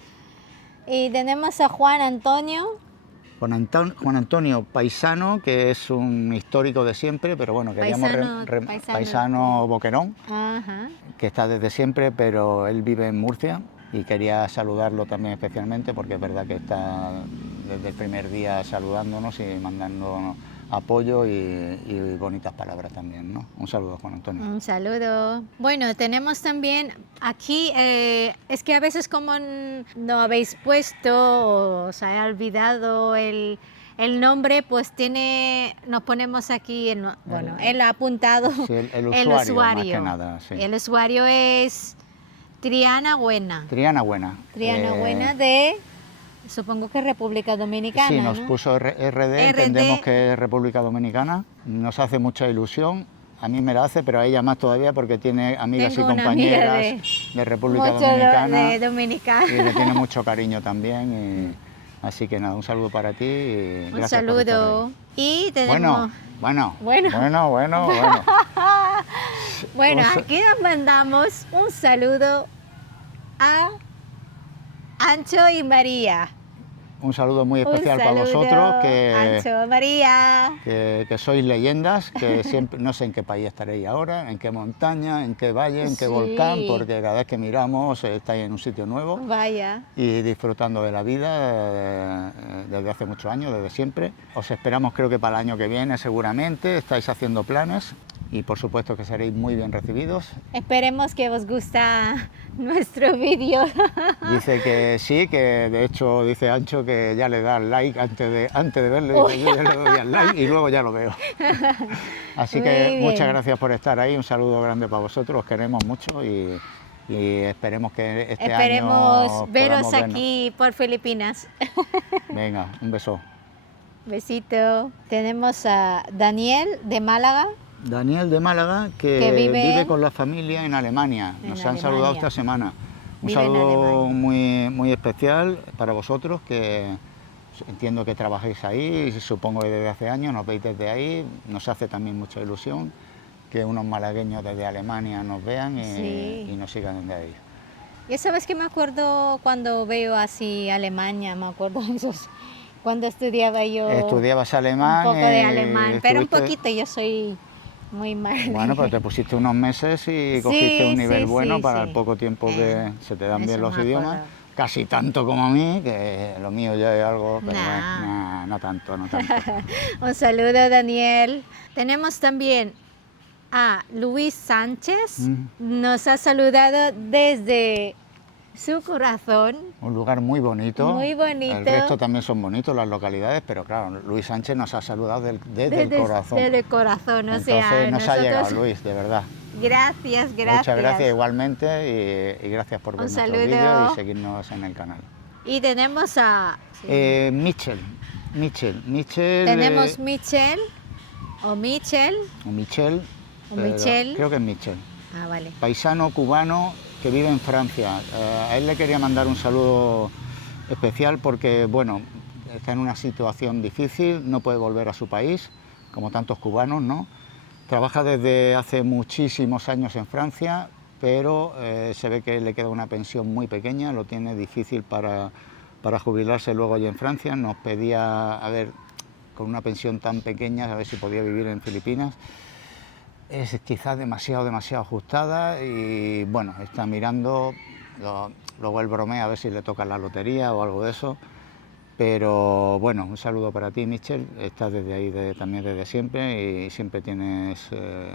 Y tenemos a Juan Antonio. Juan Antonio Paisano, que es un histórico de siempre, pero bueno, queríamos Paisano Boquerón, Ajá. que está desde siempre, pero él vive en Murcia y quería saludarlo también especialmente porque es verdad que está desde el primer día saludándonos y mandándonos apoyo y bonitas palabras también, ¿no? Un saludo, Juan Antonio. Un saludo. Bueno, tenemos también aquí, es que a veces como no habéis puesto o os ha olvidado el nombre, pues nos ponemos aquí, él ha apuntado Sí, el usuario, más que nada, sí. El usuario es Triana Buena. Triana Buena. Triana Buena de, supongo que República Dominicana, Sí, nos ¿no? puso RD, entendemos que es República Dominicana, nos hace mucha ilusión, a mí me la hace, pero a ella más todavía porque tiene amigas Tengo y una amiga compañeras de República Mucho Dominicana de Dominicana. y le tiene mucho cariño también, así que nada, un saludo para ti y Un gracias por estar saludo. ahí. Y tenemos... Bueno. Bueno, Un sa- aquí nos mandamos un saludo a Ancho y María. Un saludo muy especial Un para saludo, vosotros, Ancho, María. que sois leyendas, que siempre, no sé en qué país estaréis ahora, en qué montaña, en qué valle, en qué Sí. volcán, porque cada vez que miramos estáis en un sitio nuevo Vaya. y disfrutando de la vida desde hace muchos años, desde siempre. Os esperamos creo que para el año que viene seguramente, estáis haciendo planes y por supuesto que seréis muy bien recibidos. Esperemos que os gusta nuestro vídeo. Dice que sí, que de hecho dice Ancho que ya le da like antes de verlo, dice, yo ya le doy al like y luego ya lo veo. Así Muy que bien. muchas gracias por estar ahí, un saludo grande para vosotros, os queremos mucho y esperemos que este año Esperemos veros podamos vernos. aquí por Filipinas. Venga, un beso. Besito. Tenemos a Daniel de Málaga. Daniel de Málaga, que Que vive con la familia en Alemania. en Nos han saludado Alemania. esta semana. Un Vive en saludo Alemania. muy especial para vosotros, que entiendo que trabajáis ahí, y supongo que desde hace años, nos veis desde ahí. Nos hace también mucha ilusión que unos malagueños desde Alemania nos vean Sí. y nos sigan desde ahí. Ya sabes que me acuerdo cuando veo así Alemania, me acuerdo esos, cuando estudiaba yo Estudiabas alemán. un poco de y alemán, pero un estuviste- poquito, yo soy muy mal. Bueno, pues te pusiste unos meses y Sí, cogiste un nivel sí, bueno sí, para sí. el poco tiempo que se te dan bien eso los me idiomas. acuerdo. Casi tanto como a mí, que lo mío ya es algo, pero Nah. bueno, nah, no tanto, no tanto. Un saludo, Daniel. Tenemos también a Luis Sánchez, nos ha saludado desde su corazón. Un lugar muy bonito. Muy bonito. El resto también son bonitos, las localidades, pero claro, Luis Sánchez nos ha saludado desde el corazón. Desde el corazón, o Entonces sea, nos ha llegado, nosotros... Luis, de verdad. Gracias. Muchas gracias igualmente y gracias por ver Un nuestros saludo. vídeos y seguirnos en el canal. Y tenemos a... Michel. tenemos Michel, o Michel. o Michel, O Michel. creo que es Michel, Ah, vale. paisano cubano que vive en Francia. A él le quería mandar un saludo especial porque, bueno, está en una situación difícil, no puede volver a su país, como tantos cubanos, ¿no? Trabaja desde hace muchísimos años en Francia, pero se ve que le queda una pensión muy pequeña, lo tiene difícil para jubilarse luego allí en Francia. Nos pedía, a ver, con una pensión tan pequeña, a ver si podía vivir en Filipinas. Es quizás demasiado ajustada y bueno, está mirando, luego él bromea a ver si le toca la lotería o algo de eso. Pero bueno, un saludo para ti, Michel, estás desde ahí también desde siempre y siempre tienes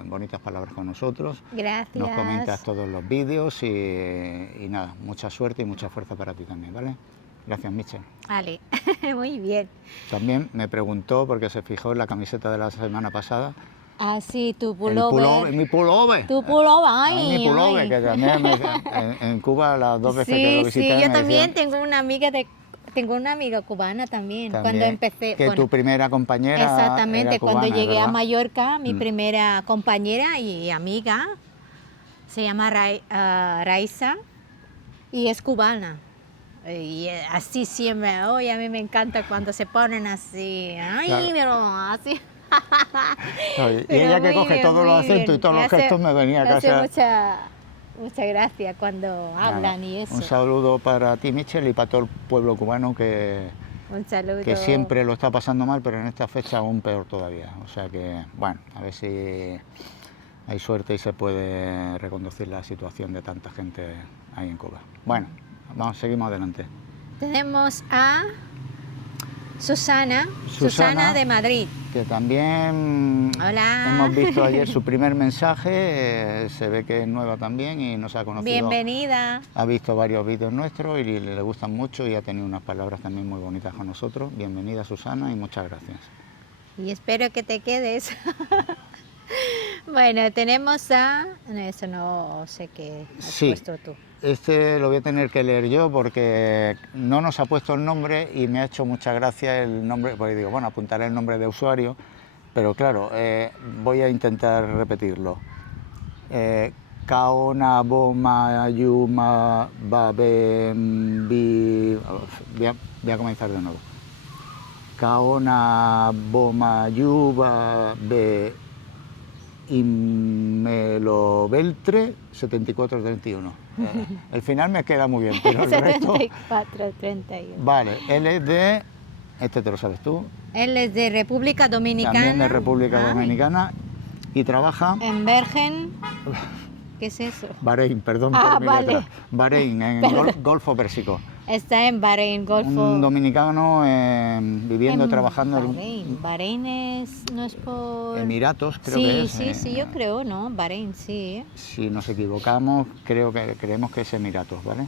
bonitas palabras con nosotros. Gracias. Nos comentas todos los vídeos y nada, mucha suerte y mucha fuerza para ti también, ¿vale? Gracias, Michel. Vale, muy bien. También me preguntó, porque se fijó en la camiseta de la semana pasada, Ah, sí, tu el pullover. mi pullover. Tu pullover, ay, Mi pullover, ay. que también en Cuba las dos veces que lo Sí, visité sí, yo me también decían tengo una amiga cubana también. Cuando también empecé, que tu primera compañera exactamente, era cuando cubana, llegué a ¿verdad? Mallorca, mi primera compañera y amiga se llama Raiza y es cubana. Y así siempre, oye, a mí me encanta cuando se ponen así, ay, Claro. pero así. Oye, y Pero ella que muy coge bien, todos los muy acentos bien. y todos Me los hace- gestos me venía a me hace casa. mucha gracia cuando hablan y eso. Un saludo para ti, Michel, y para todo el pueblo cubano que Un saludo. siempre lo está pasando mal, pero en esta fecha aún peor todavía. O sea que, bueno, a ver si hay suerte y se puede reconducir la situación de tanta gente ahí en Cuba. Bueno, seguimos adelante. Tenemos a Susana de Madrid. Que también Hola. hemos visto ayer su primer mensaje, se ve que es nueva también y nos ha conocido. Bienvenida. Ha visto varios vídeos nuestros y le gustan mucho y ha tenido unas palabras también muy bonitas con nosotros. Bienvenida, Susana, y muchas gracias. Y espero que te quedes. Bueno, tenemos a... No, eso no sé qué has Sí. puesto tú. Este lo voy a tener que leer yo porque no nos ha puesto el nombre y me ha hecho mucha gracia el nombre, porque digo, bueno, apuntaré el nombre de usuario, pero claro, voy a intentar repetirlo. Kaona Boma Yuma Babe Bi... Voy a comenzar de nuevo. Kaona Boma Yuba Be Imelo Beltre 7431. El final me queda muy bien, pero el resto... 74, 31. Vale, él es de... Este te lo sabes tú. Él es de República Dominicana. También de República Ay. Dominicana y trabaja... En Bergen. ¿Qué es eso? Bahrein, perdón Ah, por mi vale. letra. Bahrein, en Golfo Pérsico. Está en Bahrein, Golfo. Un dominicano viviendo, trabajando Bahrein. Bahrein no es por... en Emiratos, creo sí, que es. Sí, yo creo, ¿no? Bahrein, sí. Si nos equivocamos, creemos que es Emiratos, ¿vale?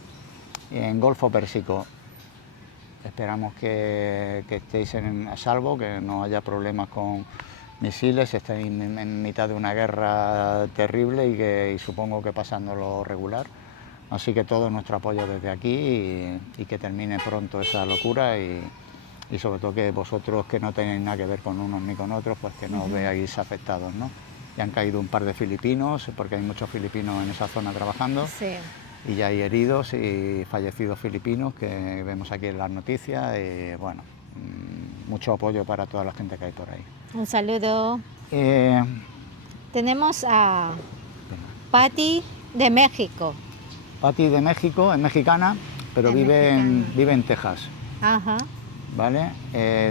En Golfo Pérsico. Esperamos que estéis a salvo, que no haya problemas con misiles, estáis en mitad de una guerra terrible y supongo que pasándolo regular. Así que todo nuestro apoyo desde aquí y que termine pronto esa locura y sobre todo que vosotros que no tenéis nada que ver con unos ni con otros, pues que no os veáis afectados, ¿no? Ya han caído un par de filipinos, porque hay muchos filipinos en esa zona trabajando. Sí. Y ya hay heridos y fallecidos filipinos que vemos aquí en las noticias y bueno, mucho apoyo para toda la gente que hay por ahí. Un saludo. Eh, Tenemos a Patti de México. Patti de México, es mexicana, pero Es vive mexicana. en Texas, Ajá. ¿vale?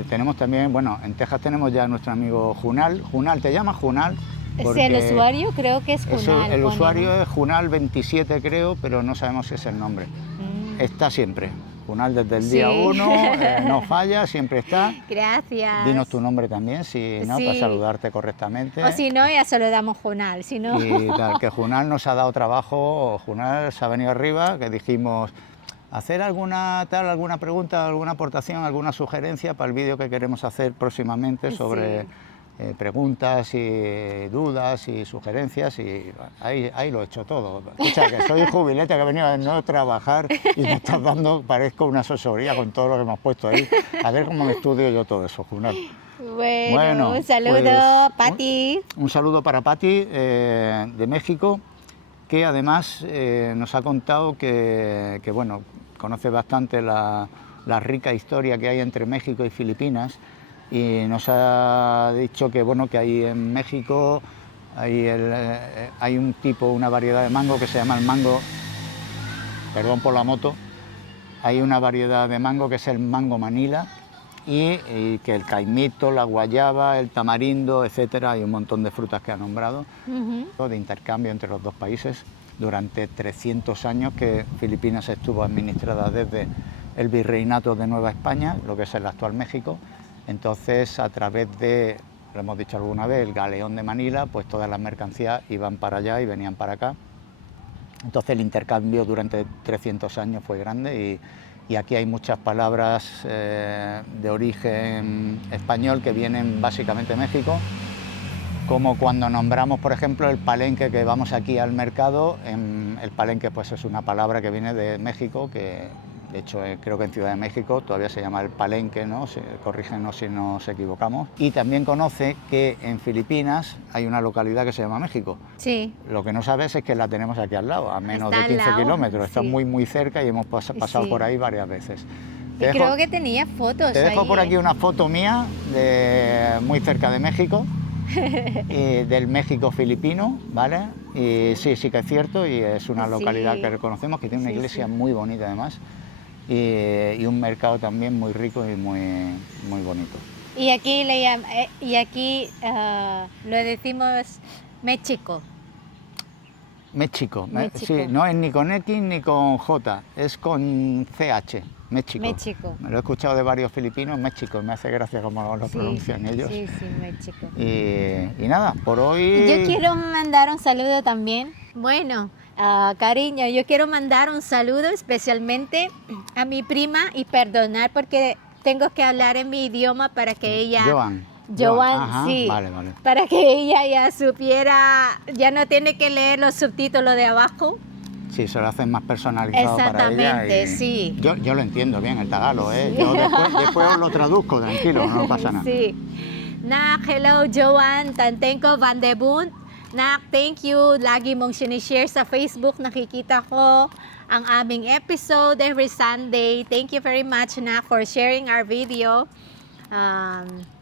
Tenemos también, bueno, en Texas tenemos ya a nuestro amigo Junal. Junal, ¿te llamas Junal? Sí, el usuario creo que es Junal. El pone, usuario ¿no? es Junal27 creo, pero no sabemos si es el nombre. Está siempre. Junal desde el día Sí. 1, no falla, siempre está. Gracias. Dinos tu nombre también, si no, Sí. para saludarte correctamente. O si no, ya saludamos Junal. Si no... Y tal, que Junal nos ha dado trabajo, Junal se ha venido arriba, que dijimos hacer alguna pregunta, alguna aportación, alguna sugerencia para el vídeo que queremos hacer próximamente sobre Sí. preguntas y dudas y sugerencias y ahí lo he hecho todo. Escucha, que soy jubilete que he venido a no trabajar y me estás dando, parezco una asesoría con todo lo que hemos puesto ahí. A ver cómo me estudio yo todo eso, Junal. Bueno, un saludo, pues, Patti. Un saludo para Patti de México, que además nos ha contado que bueno, conoce bastante la rica historia que hay entre México y Filipinas y nos ha dicho que bueno, que hay en México hay una variedad de mango que se llama el mango, perdón por la moto, hay una variedad de mango que es el mango Manila y que el caimito, la guayaba, el tamarindo, etcétera, hay un montón de frutas que ha nombrado, de intercambio entre los dos países durante 300 años que Filipinas estuvo administrada desde el Virreinato de Nueva España, lo que es el actual México. Entonces, a través de, lo hemos dicho alguna vez, el galeón de Manila, pues todas las mercancías iban para allá y venían para acá. Entonces el intercambio durante 300 años fue grande y aquí hay muchas palabras de origen español que vienen básicamente de México, como cuando nombramos, por ejemplo, el palenque, que vamos aquí al mercado, el palenque pues es una palabra que viene de México, que de hecho creo que en Ciudad de México todavía se llama el palenque, ¿no? Corrígenos si nos equivocamos. Y también conoce que en Filipinas hay una localidad que se llama México. Sí. Lo que no sabes es que la tenemos aquí al lado, a menos Está de 15 al lado, kilómetros. Está sí. muy cerca y hemos pasado Sí. por ahí varias veces. Y creo que tenía fotos Te dejo ahí, por aquí una foto mía muy cerca de México, y del México filipino, ¿vale? Y sí que es cierto y es una localidad Sí. que reconocemos, que tiene una Sí, iglesia sí. muy bonita además y un mercado también muy rico y muy bonito. Y aquí lo decimos México. México, México. sí, no es ni con X ni con J, es con CH, México. México. Me lo he escuchado de varios filipinos, México, me hace gracia cómo lo pronuncian ellos. Sí, México. Y nada, por hoy... Yo quiero mandar un saludo también. Bueno, cariño, yo quiero mandar un saludo especialmente a mi prima y perdonar porque tengo que hablar en mi idioma para que ella... Joan, Ajá, sí. Vale. Para que ella ya supiera, ya no tiene que leer los subtítulos de abajo. Sí, se lo hacen más personalizado para ella. Exactamente, sí. Yo lo entiendo bien, el tagalo, ¿eh? Yo después os lo traduzco, tranquilo, no pasa nada. Sí. Nak, hello Joan, Tantenko Van de Bunt. Nak, thank you. Lagi mong sinishare sa Facebook. Nakikita ko ang aming episode every Sunday. Thank you very much, Nak, for sharing our video.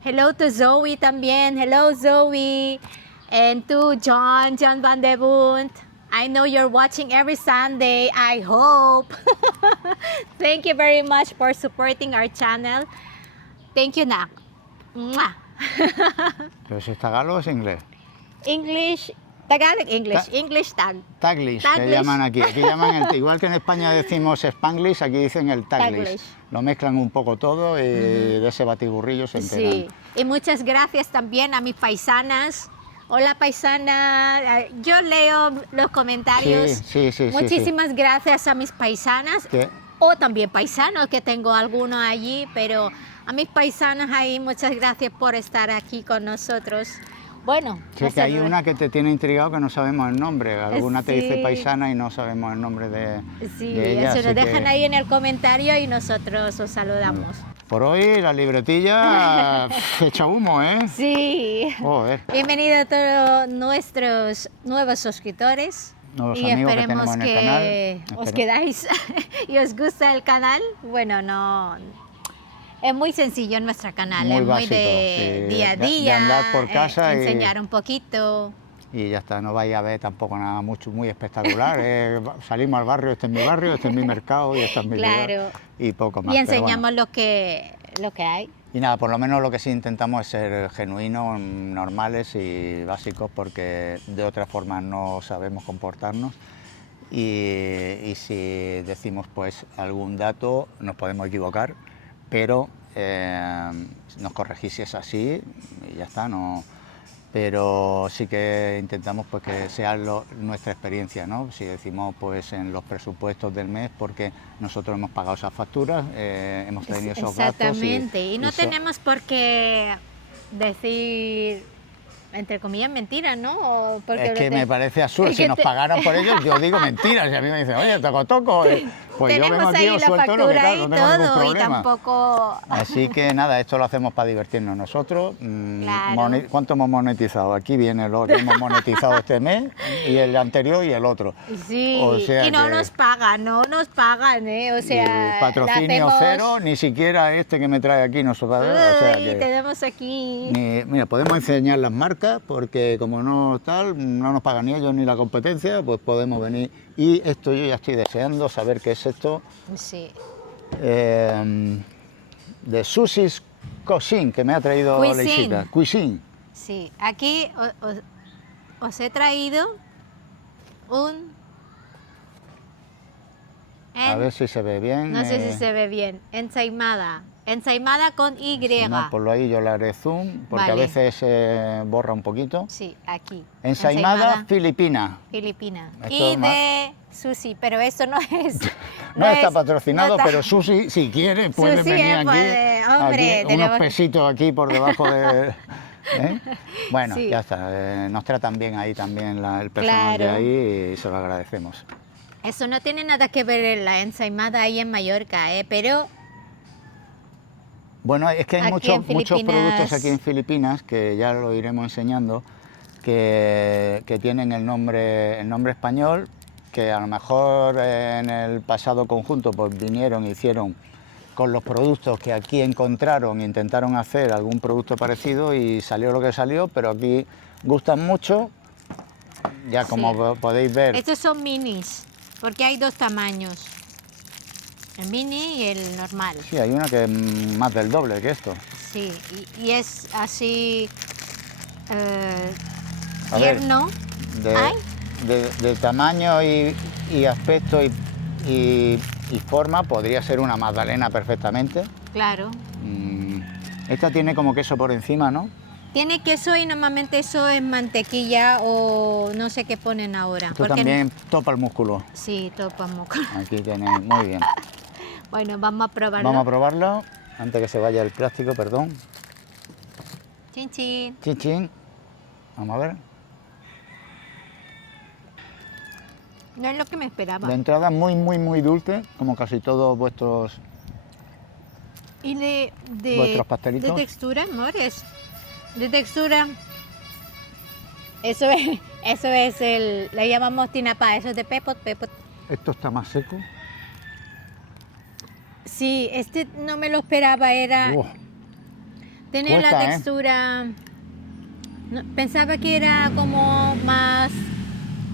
Hello to Zoe también. Hello, Zoe. And to John Van de Bunt. I know you're watching every Sunday. I hope. Thank you very much for supporting our channel. Thank you, Nak. Mwah. ¿Pero si es tagalo o es inglés? English Tagalog, English. English tag. Taglish, que Taglish. llaman aquí. Aquí llaman igual que en España decimos Spanglish, aquí dicen el Taglish. Taglish. Lo mezclan un poco todo y de ese batiburrillo se enteran. Sí. Y muchas gracias también a mis paisanas. Hola paisana, yo leo los comentarios. Sí. Muchísimas gracias a mis paisanas. Que- O también paisanos, que tengo algunos allí, pero a mis paisanas ahí, muchas gracias por estar aquí con nosotros. Bueno, Sí, que hay una que te tiene intrigado que no sabemos el nombre. Alguna te dice Sí. paisana y no sabemos el nombre sí, de ella. eso así nos dejan que, ahí en el comentario y nosotros os saludamos. Por hoy la libretilla echa humo, ¿eh? Sí. Joder. Bienvenido a todos nuestros nuevos suscriptores. Nuevos Y amigos que esperemos tenemos en el que canal. os quedáis y os gusta el canal. Bueno, no. Es muy sencillo en nuestro canal, Muy es básico, muy de sí, día a de día, andar por casa y- enseñar un poquito. Y ya está, no vais a ver tampoco nada muy espectacular. Salimos al barrio, este es mi barrio, este es mi mercado y esta es mi Claro. ciudad, y poco más. Y pero bueno. enseñamos lo que hay. Y nada, por lo menos lo que sí intentamos es ser genuinos, normales y básicos, porque de otra forma no sabemos comportarnos. Y si decimos pues algún dato nos podemos equivocar, pero nos corregís si es así y ya está, no. Pero sí que intentamos pues que sea nuestra experiencia, ¿no? Si decimos pues en los presupuestos del mes, porque nosotros hemos pagado esas facturas, hemos tenido esos gastos. Exactamente, y no eso- tenemos por qué decir, entre comillas, mentiras, ¿no? O porque Es lo que me parece absurdo, es si que nos te- pagaran por ello, yo digo mentiras, y a mí me dicen, oye, toco, pues yo vengo tenemos aquí ahí os la suelto lo que factura tal, y no tengo ningún todo, y problema. tampoco... Así que nada, esto lo hacemos para divertirnos nosotros. Claro. ¿Cuánto hemos monetizado? Aquí viene lo que hemos monetizado este mes, y el anterior y el otro. Sí, O sea y no que- nos pagan, o sea... Y patrocinio la hacemos- cero, ni siquiera este que me trae aquí nos paga. O sea Uy, que tenemos aquí... mira, podemos enseñar las marcas porque como no tal, no nos pagan ni ellos ni la competencia, pues podemos venir. Y esto yo ya estoy deseando saber qué es esto. Sí. De Sushi's Cuisine, que me ha traído Cuisine. Leisita. Cuisine. Sí, aquí os he traído un... A ver si se ve bien. No sé si se ve bien. Ensaimada. Ensaimada con Y. Si no, ponlo ahí, yo le haré zoom, porque a Vale. veces borra un poquito. Sí, aquí. Ensaimada filipina. filipina. Esto Y es más- de sushi, pero esto no es... No está es- patrocinado, no está- pero Susi, si quiere, puede Susi, venir aquí, puede. Hombre, aquí, tenemos- unos pesitos aquí por debajo de... ¿eh? Bueno, Sí. ya está, nos tratan bien ahí también el personal de Claro. ahí y se lo agradecemos. Eso no tiene nada que ver en la ensaimada ahí en Mallorca, pero Bueno, es que hay Aquí muchos en muchos Filipinas- productos aquí en Filipinas, que ya lo iremos enseñando, que tienen el nombre español, que a lo mejor en el pasado conjunto pues vinieron e hicieron con los productos que aquí encontraron, intentaron hacer algún producto parecido y salió lo que salió, pero aquí gustan mucho, ya como Sí. podéis ver. estos son minis, porque hay dos tamaños. El mini y el normal. Sí, hay una que es más del doble que esto. Sí, y es así A ver, tierno. de, Ay. de tamaño y aspecto y forma podría ser una magdalena perfectamente. Claro. Esta tiene como queso por encima, ¿no? Tiene queso y normalmente eso es mantequilla o no sé qué ponen ahora. Esto porque- también topa el músculo. Sí, topamos. Aquí tenéis, muy bien. Bueno, vamos a probarlo. Vamos a probarlo antes que se vaya el plástico, perdón. Chin, chin. Chin, chin. Vamos a ver. No es lo que me esperaba. De entrada muy dulce, como casi todos vuestros... Y ¿Vuestros pastelitos? de textura, amores. De textura. Eso es le llamamos tinapá, eso es de pepot. Esto está más seco. Sí, este no me lo esperaba, era Uf, tener la cuesta, ¿eh? textura. Pensaba que era como más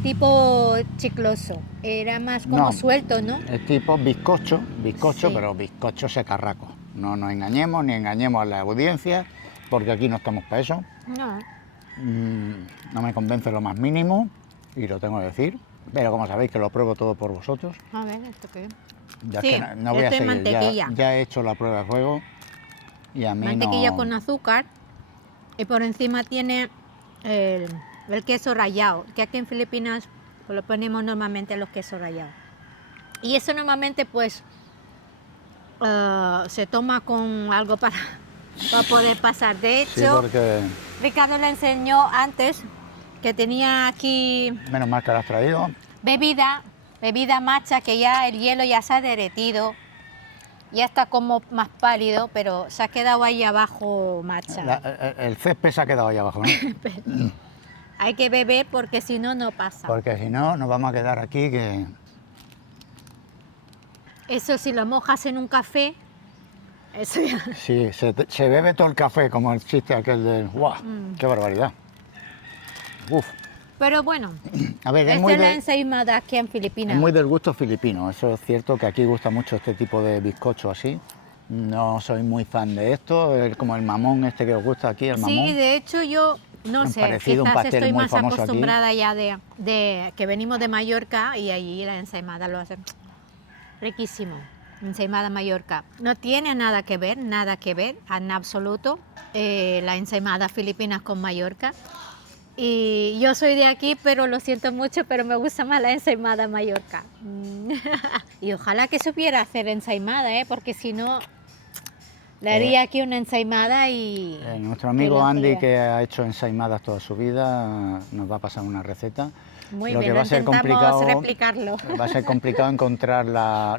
tipo chicloso, era más como No. suelto, ¿no? es tipo bizcocho, Sí. pero bizcocho secarraco. No nos engañemos ni engañemos a la audiencia, porque aquí no estamos para eso. No. no me convence lo más mínimo, y lo tengo que decir, pero como sabéis que lo pruebo todo por vosotros, A ver, ¿esto qué es? ya Sí, es que no voy a esto es seguir, mantequilla. ya he hecho la prueba de fuego y a mí Mantequilla no... con azúcar y por encima tiene el queso rallado, que aquí en Filipinas pues, lo ponemos normalmente los quesos rallados. Y eso normalmente pues se toma con algo para poder pasar. De Sí, hecho, porque Ricardo le enseñó antes que tenía aquí menos mal que lo has traído. bebida matcha, que ya el hielo ya se ha derretido, ya está como más pálido, pero se ha quedado ahí abajo matcha. El césped se ha quedado ahí abajo, ¿no? Hay que beber porque si no, no pasa. Porque si no, nos vamos a quedar aquí que... Eso si lo mojas en un café, eso ya... Sí, se bebe todo el café, como el chiste aquel del... ¡Guau! ¡Qué barbaridad! Uf. Pero bueno, A ver, es esta muy, es la de- ensaimada aquí en Filipinas. es muy del gusto filipino. Eso es cierto que aquí gusta mucho este tipo de bizcocho así. No soy muy fan de esto, es como el mamón este que os gusta aquí, el mamón. Sí, de hecho yo no Un sé, parecido, un quizás pastel estoy muy más famoso aquí. acostumbrada ya de que venimos de Mallorca y allí la ensaimada lo hacen riquísimo. Ensaimada Mallorca. No tiene nada que ver en absoluto la ensaimada Filipinas con Mallorca. Y yo soy de aquí, pero lo siento mucho, pero me gusta más la ensaimada Mallorca. Y ojalá que supiera hacer ensaimada, porque si no, le haría aquí una ensaimada y... Nuestro amigo y la Andy, haría. que ha hecho ensaimadas toda su vida, nos va a pasar una receta. Muy Lo bien, que va a ser intentamos complicado, replicarlo. va a ser complicado encontrar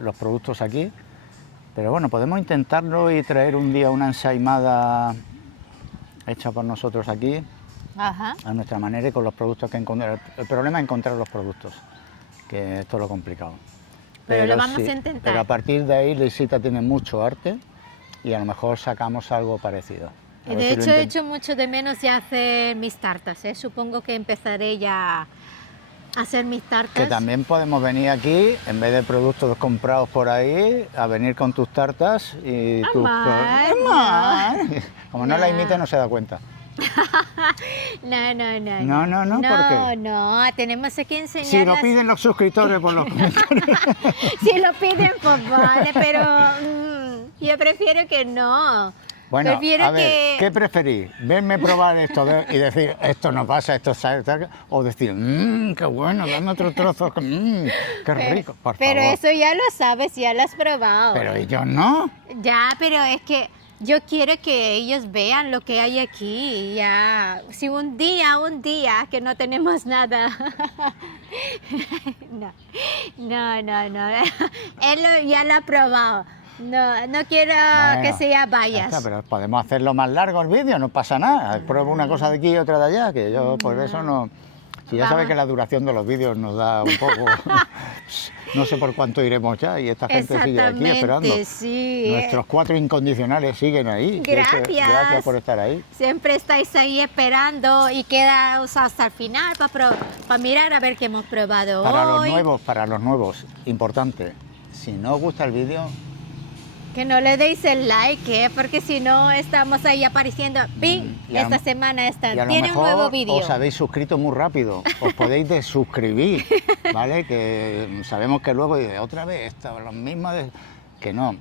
los productos aquí, pero bueno, podemos intentarlo y traer un día una ensaimada hecha por nosotros aquí, Ajá. a nuestra manera y con los productos que encontrar. El problema es encontrar los productos, que esto es lo complicado. Pero lo vamos sí, a intentar. Pero a partir de ahí Lisita tiene mucho arte y a lo mejor sacamos algo parecido. A Y ver de si lo hecho he intent- hecho mucho de menos ya hacer mis tartas. Supongo que empezaré ya a hacer mis tartas. Que también podemos venir aquí, en vez de productos comprados por ahí, a venir con tus tartas y tus... Amar, Amar. Como no la No. imite, no se da cuenta. No, No, ¿por qué? No, tenemos que enseñar. Si lo piden los suscriptores por los comentarios. Si lo piden, pues vale, pero yo prefiero que no. Bueno, Prefiero a ver, que... ¿qué preferís? ¿Verme probar esto y decir, esto no pasa, esto sale, tal? O decir, qué bueno, dame otro trozo, qué rico, por Pero favor. eso ya lo sabes, ya lo has probado. Pero ellos no. Ya, pero es que yo quiero que ellos vean lo que hay aquí. Ya, si un día que no tenemos nada. No. Él ya lo ha probado. No quiero Bueno, que sea ya vallas. está, pero podemos hacerlo más largo el vídeo, no pasa nada. Pruebo una cosa de aquí y otra de allá, que yo por eso no... Si ya sabes Vamos. que la duración de los vídeos nos da un poco... No sé por cuánto iremos ya y esta gente sigue aquí esperando. Sí. Nuestros 4 incondicionales siguen ahí. Gracias. Gracias por estar ahí. Siempre estáis ahí esperando y quedaos hasta el final para mirar a ver qué hemos probado hoy. Para los nuevos, importante, si no os gusta el vídeo, Que no le deis el like, porque si no estamos ahí apareciendo. ¡Ping! Y a Esta lo- semana y a lo tiene un nuevo mejor vídeo. os habéis suscrito muy rápido, os podéis desuscribir, ¿vale? Que sabemos que luego dice, otra vez, los mismos, que no,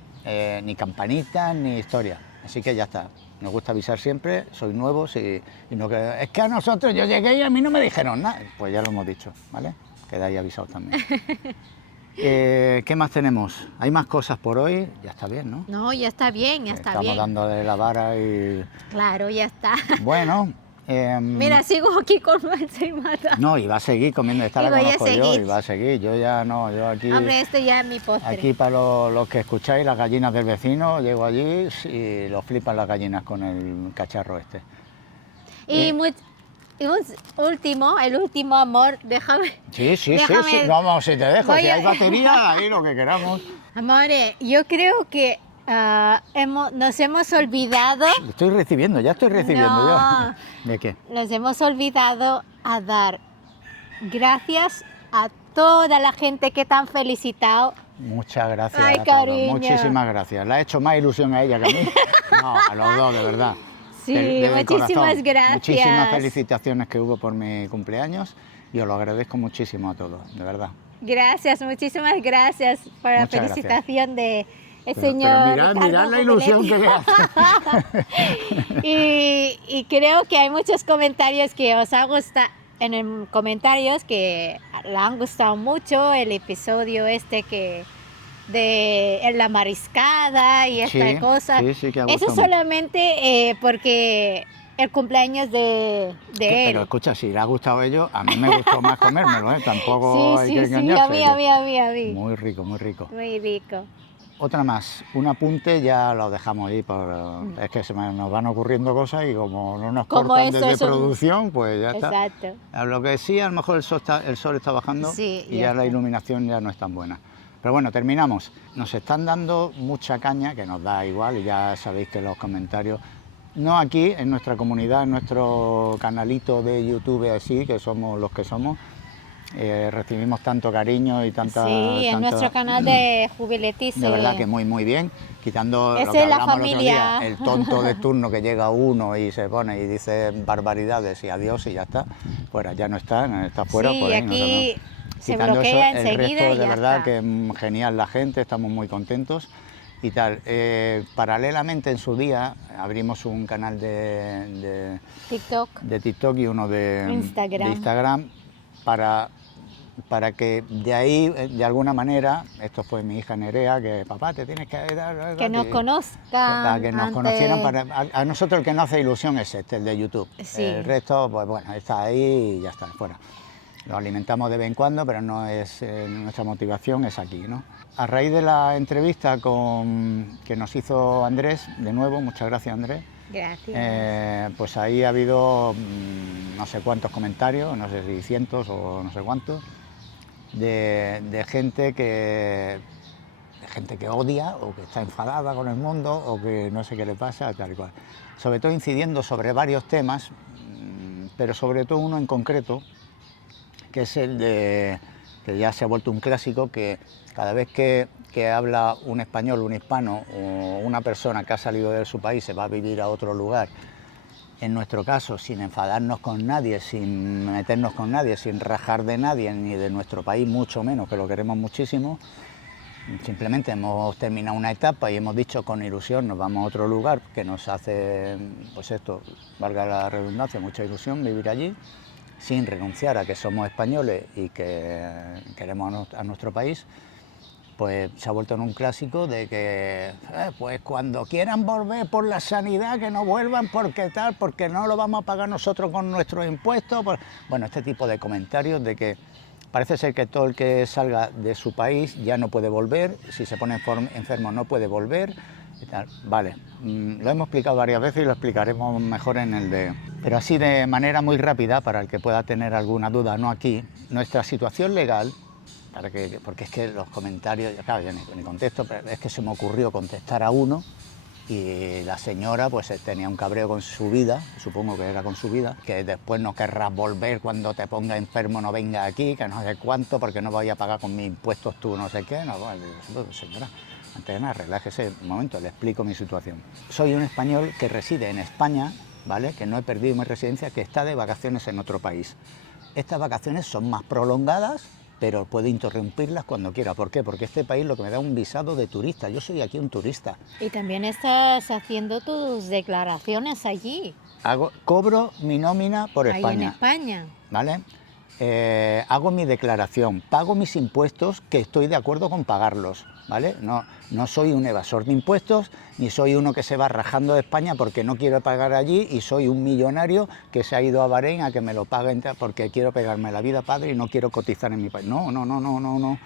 ni campanitas ni historias. Así que ya está, nos gusta avisar siempre, sois nuevos y no que... Es que a nosotros, yo llegué y a mí no me dijeron nada. Pues ya lo hemos dicho, ¿vale? Quedáis avisados también. ¿Qué más tenemos? ¿Hay más cosas por hoy? Ya está bien, ¿no? No, ya está bien, ya está Estamos bien. dándole la vara y... Claro, ya está. Bueno... Mira, sigo aquí con la ensaimada. No, y va a seguir comiendo, esta Y la voy a conozco yo, seguir. y va a seguir. Yo ya no, yo aquí... Hombre, esto ya es mi postre. Aquí para los que escucháis, las gallinas del vecino, llego allí y lo flipan las gallinas con el cacharro este. Y el último amor, déjame. Sí, Déjame- vamos, si te dejo, Voy si a- hay batería, ahí lo que queramos. Amores, yo creo que nos hemos olvidado, Estoy recibiendo, ya estoy recibiendo No. yo. ¿De qué? nos hemos olvidado a dar gracias a toda la gente que te han felicitado. Muchas gracias Ay, a todos, cariño. muchísimas gracias. Le ha hecho más ilusión a ella que a mí. No, a los dos, de verdad. Sí, del muchísimas corazón. gracias. Muchísimas felicitaciones que hubo por mi cumpleaños y os lo agradezco muchísimo a todos, de verdad. Gracias, muchísimas gracias por la Muchas felicitación de el Pero señor mirad Ricardo la ilusión Juveletti. que le hace. y creo que hay muchos comentarios que os ha gustado, en el comentarios que le han gustado mucho el episodio que de la mariscada y esta Sí, cosa. sí, que ha Eso gustado solamente porque el cumpleaños de él. Pero escucha, si le ha gustado a ellos, a mí me gustó más comérmelo, ¿eh? Tampoco hay que sí, engañarse. a mí. Muy rico, muy rico. Muy rico. Otra más, un apunte ya lo dejamos ahí, es que nos van ocurriendo cosas y como no nos Como cortan eso desde es un- producción, pues ya está. Exacto. A lo que sí, a lo mejor el sol está bajando Sí, y ya ya la está. iluminación ya no es tan buena. Pero bueno, terminamos. Nos están dando mucha caña, que nos da igual, y ya sabéis que los comentarios, no aquí, en nuestra comunidad, en nuestro canalito de YouTube así, que somos los que somos, recibimos tanto cariño y tanta... Sí, en tanto- nuestro canal de Juveletti. De verdad que muy bien, quitando Esa lo que es la hablamos el otro familia. día, el tonto de turno que llega uno y se pone y dice barbaridades y adiós y ya está, fuera, ya no está fuera. Sí, por ahí, aquí se quitando bloquea el enseguida resto, y de ya verdad está. que genial la gente, estamos muy contentos y tal. Paralelamente en su día abrimos un canal de TikTok. Y uno de Instagram. Instagram para que de ahí, de alguna manera, esto fue mi hija Nerea, que papá te tienes que dar... Que nos conozcan. Para que nos antes. conocieran, a nosotros el que nos hace ilusión es el de YouTube. Sí. El resto, pues bueno, está ahí y ya está, fuera. Lo alimentamos de vez en cuando, pero no es nuestra motivación, es aquí, ¿no? A raíz de la entrevista que nos hizo Andrés, de nuevo, muchas gracias Andrés, Gracias. pues ahí ha habido no sé cuántos comentarios, no sé si cientos o no sé cuántos, de gente que odia o que está enfadada con el mundo o que no sé qué le pasa, tal y cual. Sobre todo incidiendo sobre varios temas, pero sobre todo uno en concreto, que es el de que ya se ha vuelto un clásico, que cada vez que habla un español, un hispano o una persona que ha salido de su país se va a vivir a otro lugar, en nuestro caso, sin enfadarnos con nadie, sin meternos con nadie, sin rajar de nadie, ni de nuestro país, mucho menos, que lo queremos muchísimo, simplemente hemos terminado una etapa y hemos dicho con ilusión nos vamos a otro lugar que nos hace, pues esto, valga la redundancia, mucha ilusión vivir allí, sin renunciar a que somos españoles y que queremos a nuestro país. Pues se ha vuelto en un clásico de que pues cuando quieran volver por la sanidad que no vuelvan porque tal, porque no lo vamos a pagar nosotros con nuestros impuestos. Bueno, este tipo de comentarios de que parece ser que todo el que salga de su país ya no puede volver, si se pone enfermo no puede volver y tal. Vale, lo hemos explicado varias veces y lo explicaremos mejor en el de... Pero así de manera muy rápida, para el que pueda tener alguna duda, no aquí, nuestra situación legal, porque es que los comentarios, claro, yo ni contesto, pero es que se me ocurrió contestar a uno y la señora pues tenía un cabreo con su vida, supongo que era con su vida, que después no querrás volver cuando te ponga enfermo, no venga aquí, que no sé cuánto, porque no voy a pagar con mis impuestos tú no sé qué. No, bueno, señora, antes de nada, relájese un momento, le explico mi situación. Soy un español que reside en España, ¿vale? Que no he perdido mi residencia, que está de vacaciones en otro país. Estas vacaciones son más prolongadas, pero puedo interrumpirlas cuando quiera. ¿Por qué? Porque este país lo que me da un visado de turista. Yo soy aquí un turista. Y también estás haciendo tus declaraciones allí. Cobro mi nómina por Ahí España. en España. ¿Vale? Hago mi declaración, pago mis impuestos, que estoy de acuerdo con pagarlos, ¿vale? No soy un evasor de impuestos, ni soy uno que se va rajando de España porque no quiero pagar allí y soy un millonario que se ha ido a Bahrein a que me lo paguen porque quiero pegarme la vida padre y no quiero cotizar en mi país. No.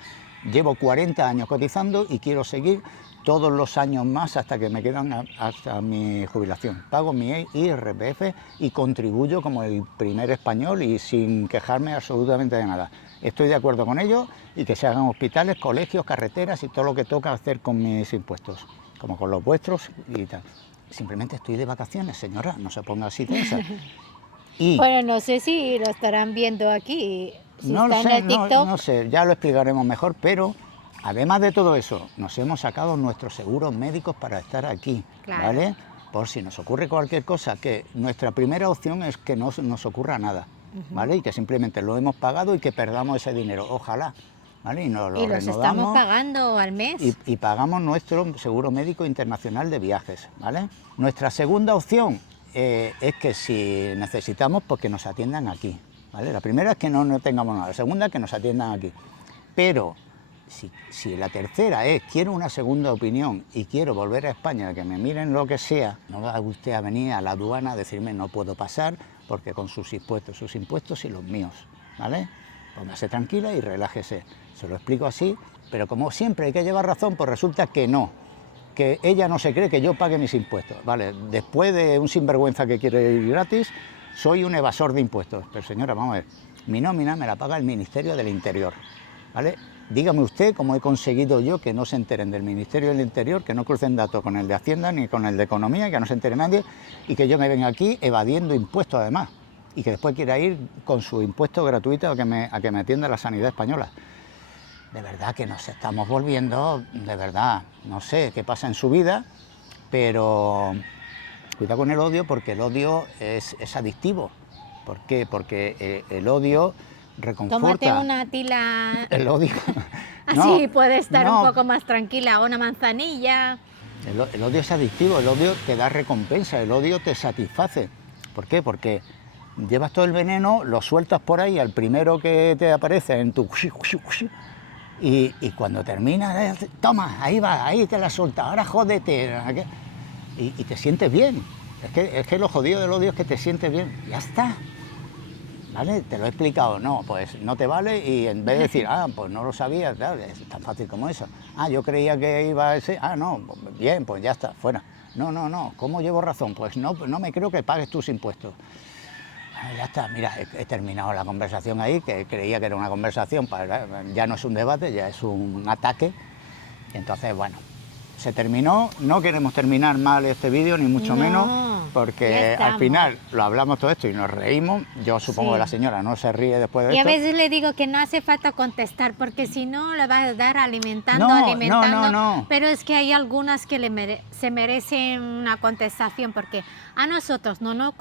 Llevo 40 años cotizando y quiero seguir todos los años más hasta que me quedan hasta mi jubilación. Pago mi IRPF y contribuyo como el primer español y sin quejarme absolutamente de nada. Estoy de acuerdo con ello y que se hagan hospitales, colegios, carreteras y todo lo que toca hacer con mis impuestos, como con los vuestros y tal. Simplemente estoy de vacaciones, señora, no se ponga así tensa. Y Bueno, no sé si lo estarán viendo aquí. Si no está sé, en el TikTok. no sé, ya lo explicaremos mejor, pero además de todo eso, nos hemos sacado nuestros seguros médicos para estar aquí, Claro. ¿vale? por si nos ocurre cualquier cosa, que nuestra primera opción es que no nos ocurra nada, ¿vale? Y que simplemente lo hemos pagado y que perdamos ese dinero, ojalá, ¿vale? Y nos lo Y los estamos renovamos pagando al mes. y pagamos nuestro seguro médico internacional de viajes, ¿vale? Nuestra segunda opción es que si necesitamos, pues que nos atiendan aquí, ¿vale? La primera es que no tengamos nada, la segunda es que nos atiendan aquí. Pero si la tercera es quiero una segunda opinión y quiero volver a España, que me miren lo que sea, no va usted a venir a la aduana a decirme no puedo pasar porque con sus impuestos y los míos, ¿vale? Póngase tranquila y relájese. Se lo explico así, pero como siempre hay que llevar razón, pues resulta que no, que ella no se cree que yo pague mis impuestos, ¿vale? Después de un sinvergüenza que quiere ir gratis, soy un evasor de impuestos. Pero señora, vamos a ver, mi nómina me la paga el Ministerio del Interior, ¿vale? Dígame usted cómo he conseguido yo que no se enteren del Ministerio del Interior, que no crucen datos con el de Hacienda ni con el de Economía, que no se entere nadie y que yo me venga aquí evadiendo impuestos además y que después quiera ir con su impuesto gratuito a que me atienda la sanidad española. De verdad que nos estamos volviendo, de verdad, no sé qué pasa en su vida, pero cuidado con el odio porque el odio es adictivo. ¿Por qué? Porque el odio reconforta. Tómate una tila. El odio. Así No, puedes estar no. un poco más tranquila, una manzanilla. El odio es adictivo, el odio te da recompensa, el odio te satisface. ¿Por qué? Porque llevas todo el veneno, lo sueltas por ahí al primero que te aparece en tu... Y cuando termina, toma, ahí va, ahí te la sueltas, ahora jódete. Y te sientes bien. Es que lo jodido del odio es que te sientes bien. Ya está. ¿Vale? Te lo he explicado. No, pues no te vale y en vez de decir, pues no lo sabía, claro, es tan fácil como eso. Yo creía que iba a ese, no, bien, pues ya está, fuera. No, ¿cómo llevo razón? Pues no me creo que pagues tus impuestos. Ya está, mira, he terminado la conversación ahí, que creía que era una conversación, ya no es un debate, ya es un ataque. Y entonces, bueno, se terminó, no queremos terminar mal este vídeo, ni mucho menos, porque al final lo hablamos todo esto y nos reímos. Yo supongo que la señora no se ríe después de esto. Y a veces le digo que no hace falta contestar, porque si no le va a dar alimentando. No. Pero es que hay algunas que se merecen una contestación, porque a nosotros no nos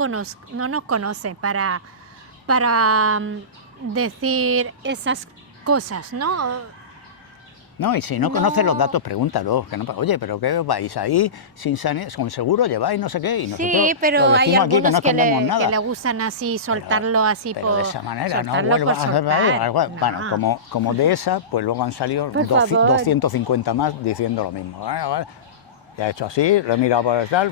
conocen para decir esas cosas, ¿no? No, y si no conoces los datos, pregúntalo. Que no, oye, ¿pero qué vais ahí sin con seguro lleváis no sé qué? Y nosotros sí, pero hay algunos que le gustan así, soltarlo pero de esa manera, no vuelvas a hacer algo. Bueno, como de esa, pues luego han salido 250 más diciendo lo mismo. Vale. Ya he hecho así, lo he mirado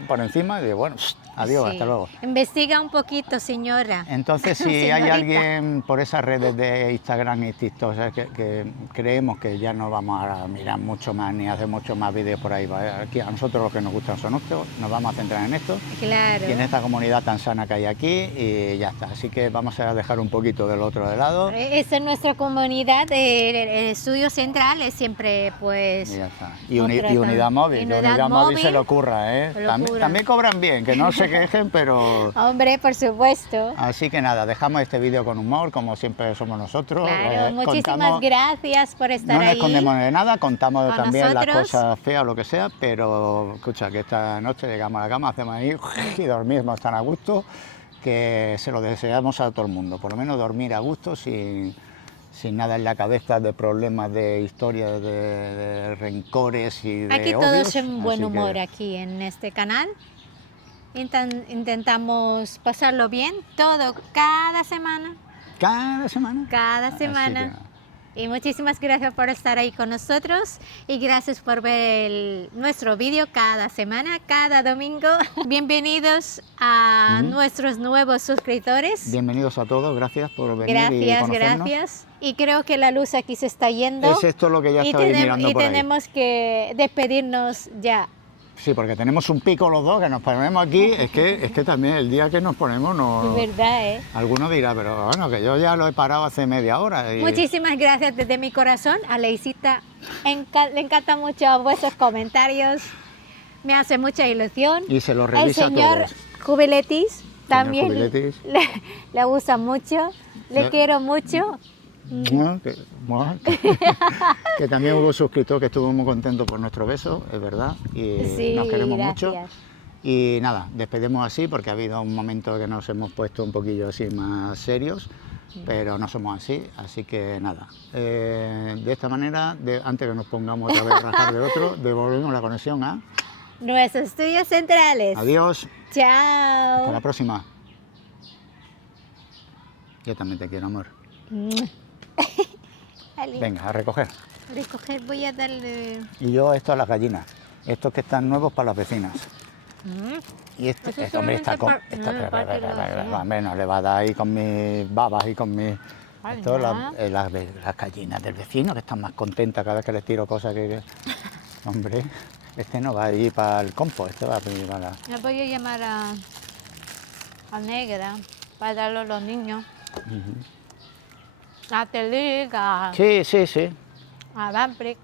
por encima y digo, bueno, adiós, hasta luego. Investiga un poquito, señora. Entonces, si hay alguien por esas redes de Instagram y TikTok, ¿sabes? Que creemos que ya no vamos a mirar mucho más ni hacer muchos más vídeos por ahí. Aquí a nosotros los que nos gustan son estos, nos vamos a centrar en esto. Claro. Y en esta comunidad tan sana que hay aquí y ya está. Así que vamos a dejar un poquito del otro de lado. Esta es nuestra comunidad, el estudio central es siempre pues... Y ya está. Y unidad móvil. Unidad móvil se lo ocurra, ¿eh? También cobran bien, que no se quejen, pero... Hombre, por supuesto. Así que nada, dejamos este vídeo con humor, como siempre somos nosotros. Claro, muchísimas gracias por estar ahí. No nos escondemos de nada, contamos también las cosas feas o lo que sea, pero escucha, que esta noche llegamos a la cama, hacemos ahí y dormimos tan a gusto, que se lo deseamos a todo el mundo, por lo menos dormir a gusto sin nada en la cabeza de problemas, de historias, de rencores y de aquí odios. Aquí todos en buen humor, aquí en este canal. Intentamos pasarlo bien, todo, cada semana. ¿Cada semana? Cada semana. Y muchísimas gracias por estar ahí con nosotros y gracias por ver nuestro vídeo cada semana, cada domingo. Bienvenidos a nuestros nuevos suscriptores. Bienvenidos a todos, gracias por venir y conocernos. Gracias. Y creo que la luz aquí se está yendo. Es esto lo que ya estaba mirando por ahí. Y tenemos que despedirnos ya. Sí, porque tenemos un pico los dos que nos ponemos aquí, es que también el día que nos ponemos no... Es verdad, ¿eh? Alguno dirá, pero bueno, que yo ya lo he parado hace media hora. Y... Muchísimas gracias desde mi corazón. A Leisita le encantan mucho vuestros comentarios, me hace mucha ilusión. Y se lo revisa a todos. El señor Jubiletis también le gusta mucho, le quiero mucho. Que también hubo un suscriptor que estuvo muy contento por nuestro beso, es verdad, y sí, nos queremos gracias. mucho. Y nada, despedimos así porque ha habido un momento que nos hemos puesto un poquillo así más serios, pero no somos así, así que nada. De esta manera, antes que nos pongamos otra vez a rajar de otro, devolvemos la conexión a... Nuestros estudios centrales. Adiós, Chao. hasta la próxima. Yo también te quiero, amor. Dale. Venga, a recoger. Recoger, voy a darle... Y yo esto a las gallinas, estos que están nuevos para las vecinas. Y Eso hombre, está con... solamente parte de la vecina. Hombre, no le va a dar ahí con mis babas y con mis... Ay, Esto, no. las gallinas del vecino, que están más contentas cada vez que les tiro cosas Hombre, este no va a ir para el compost, este va a ir para la... Ya voy a llamar a Negra para darlo a los niños. A Telic, Sí, sí, sí. a Van Prick.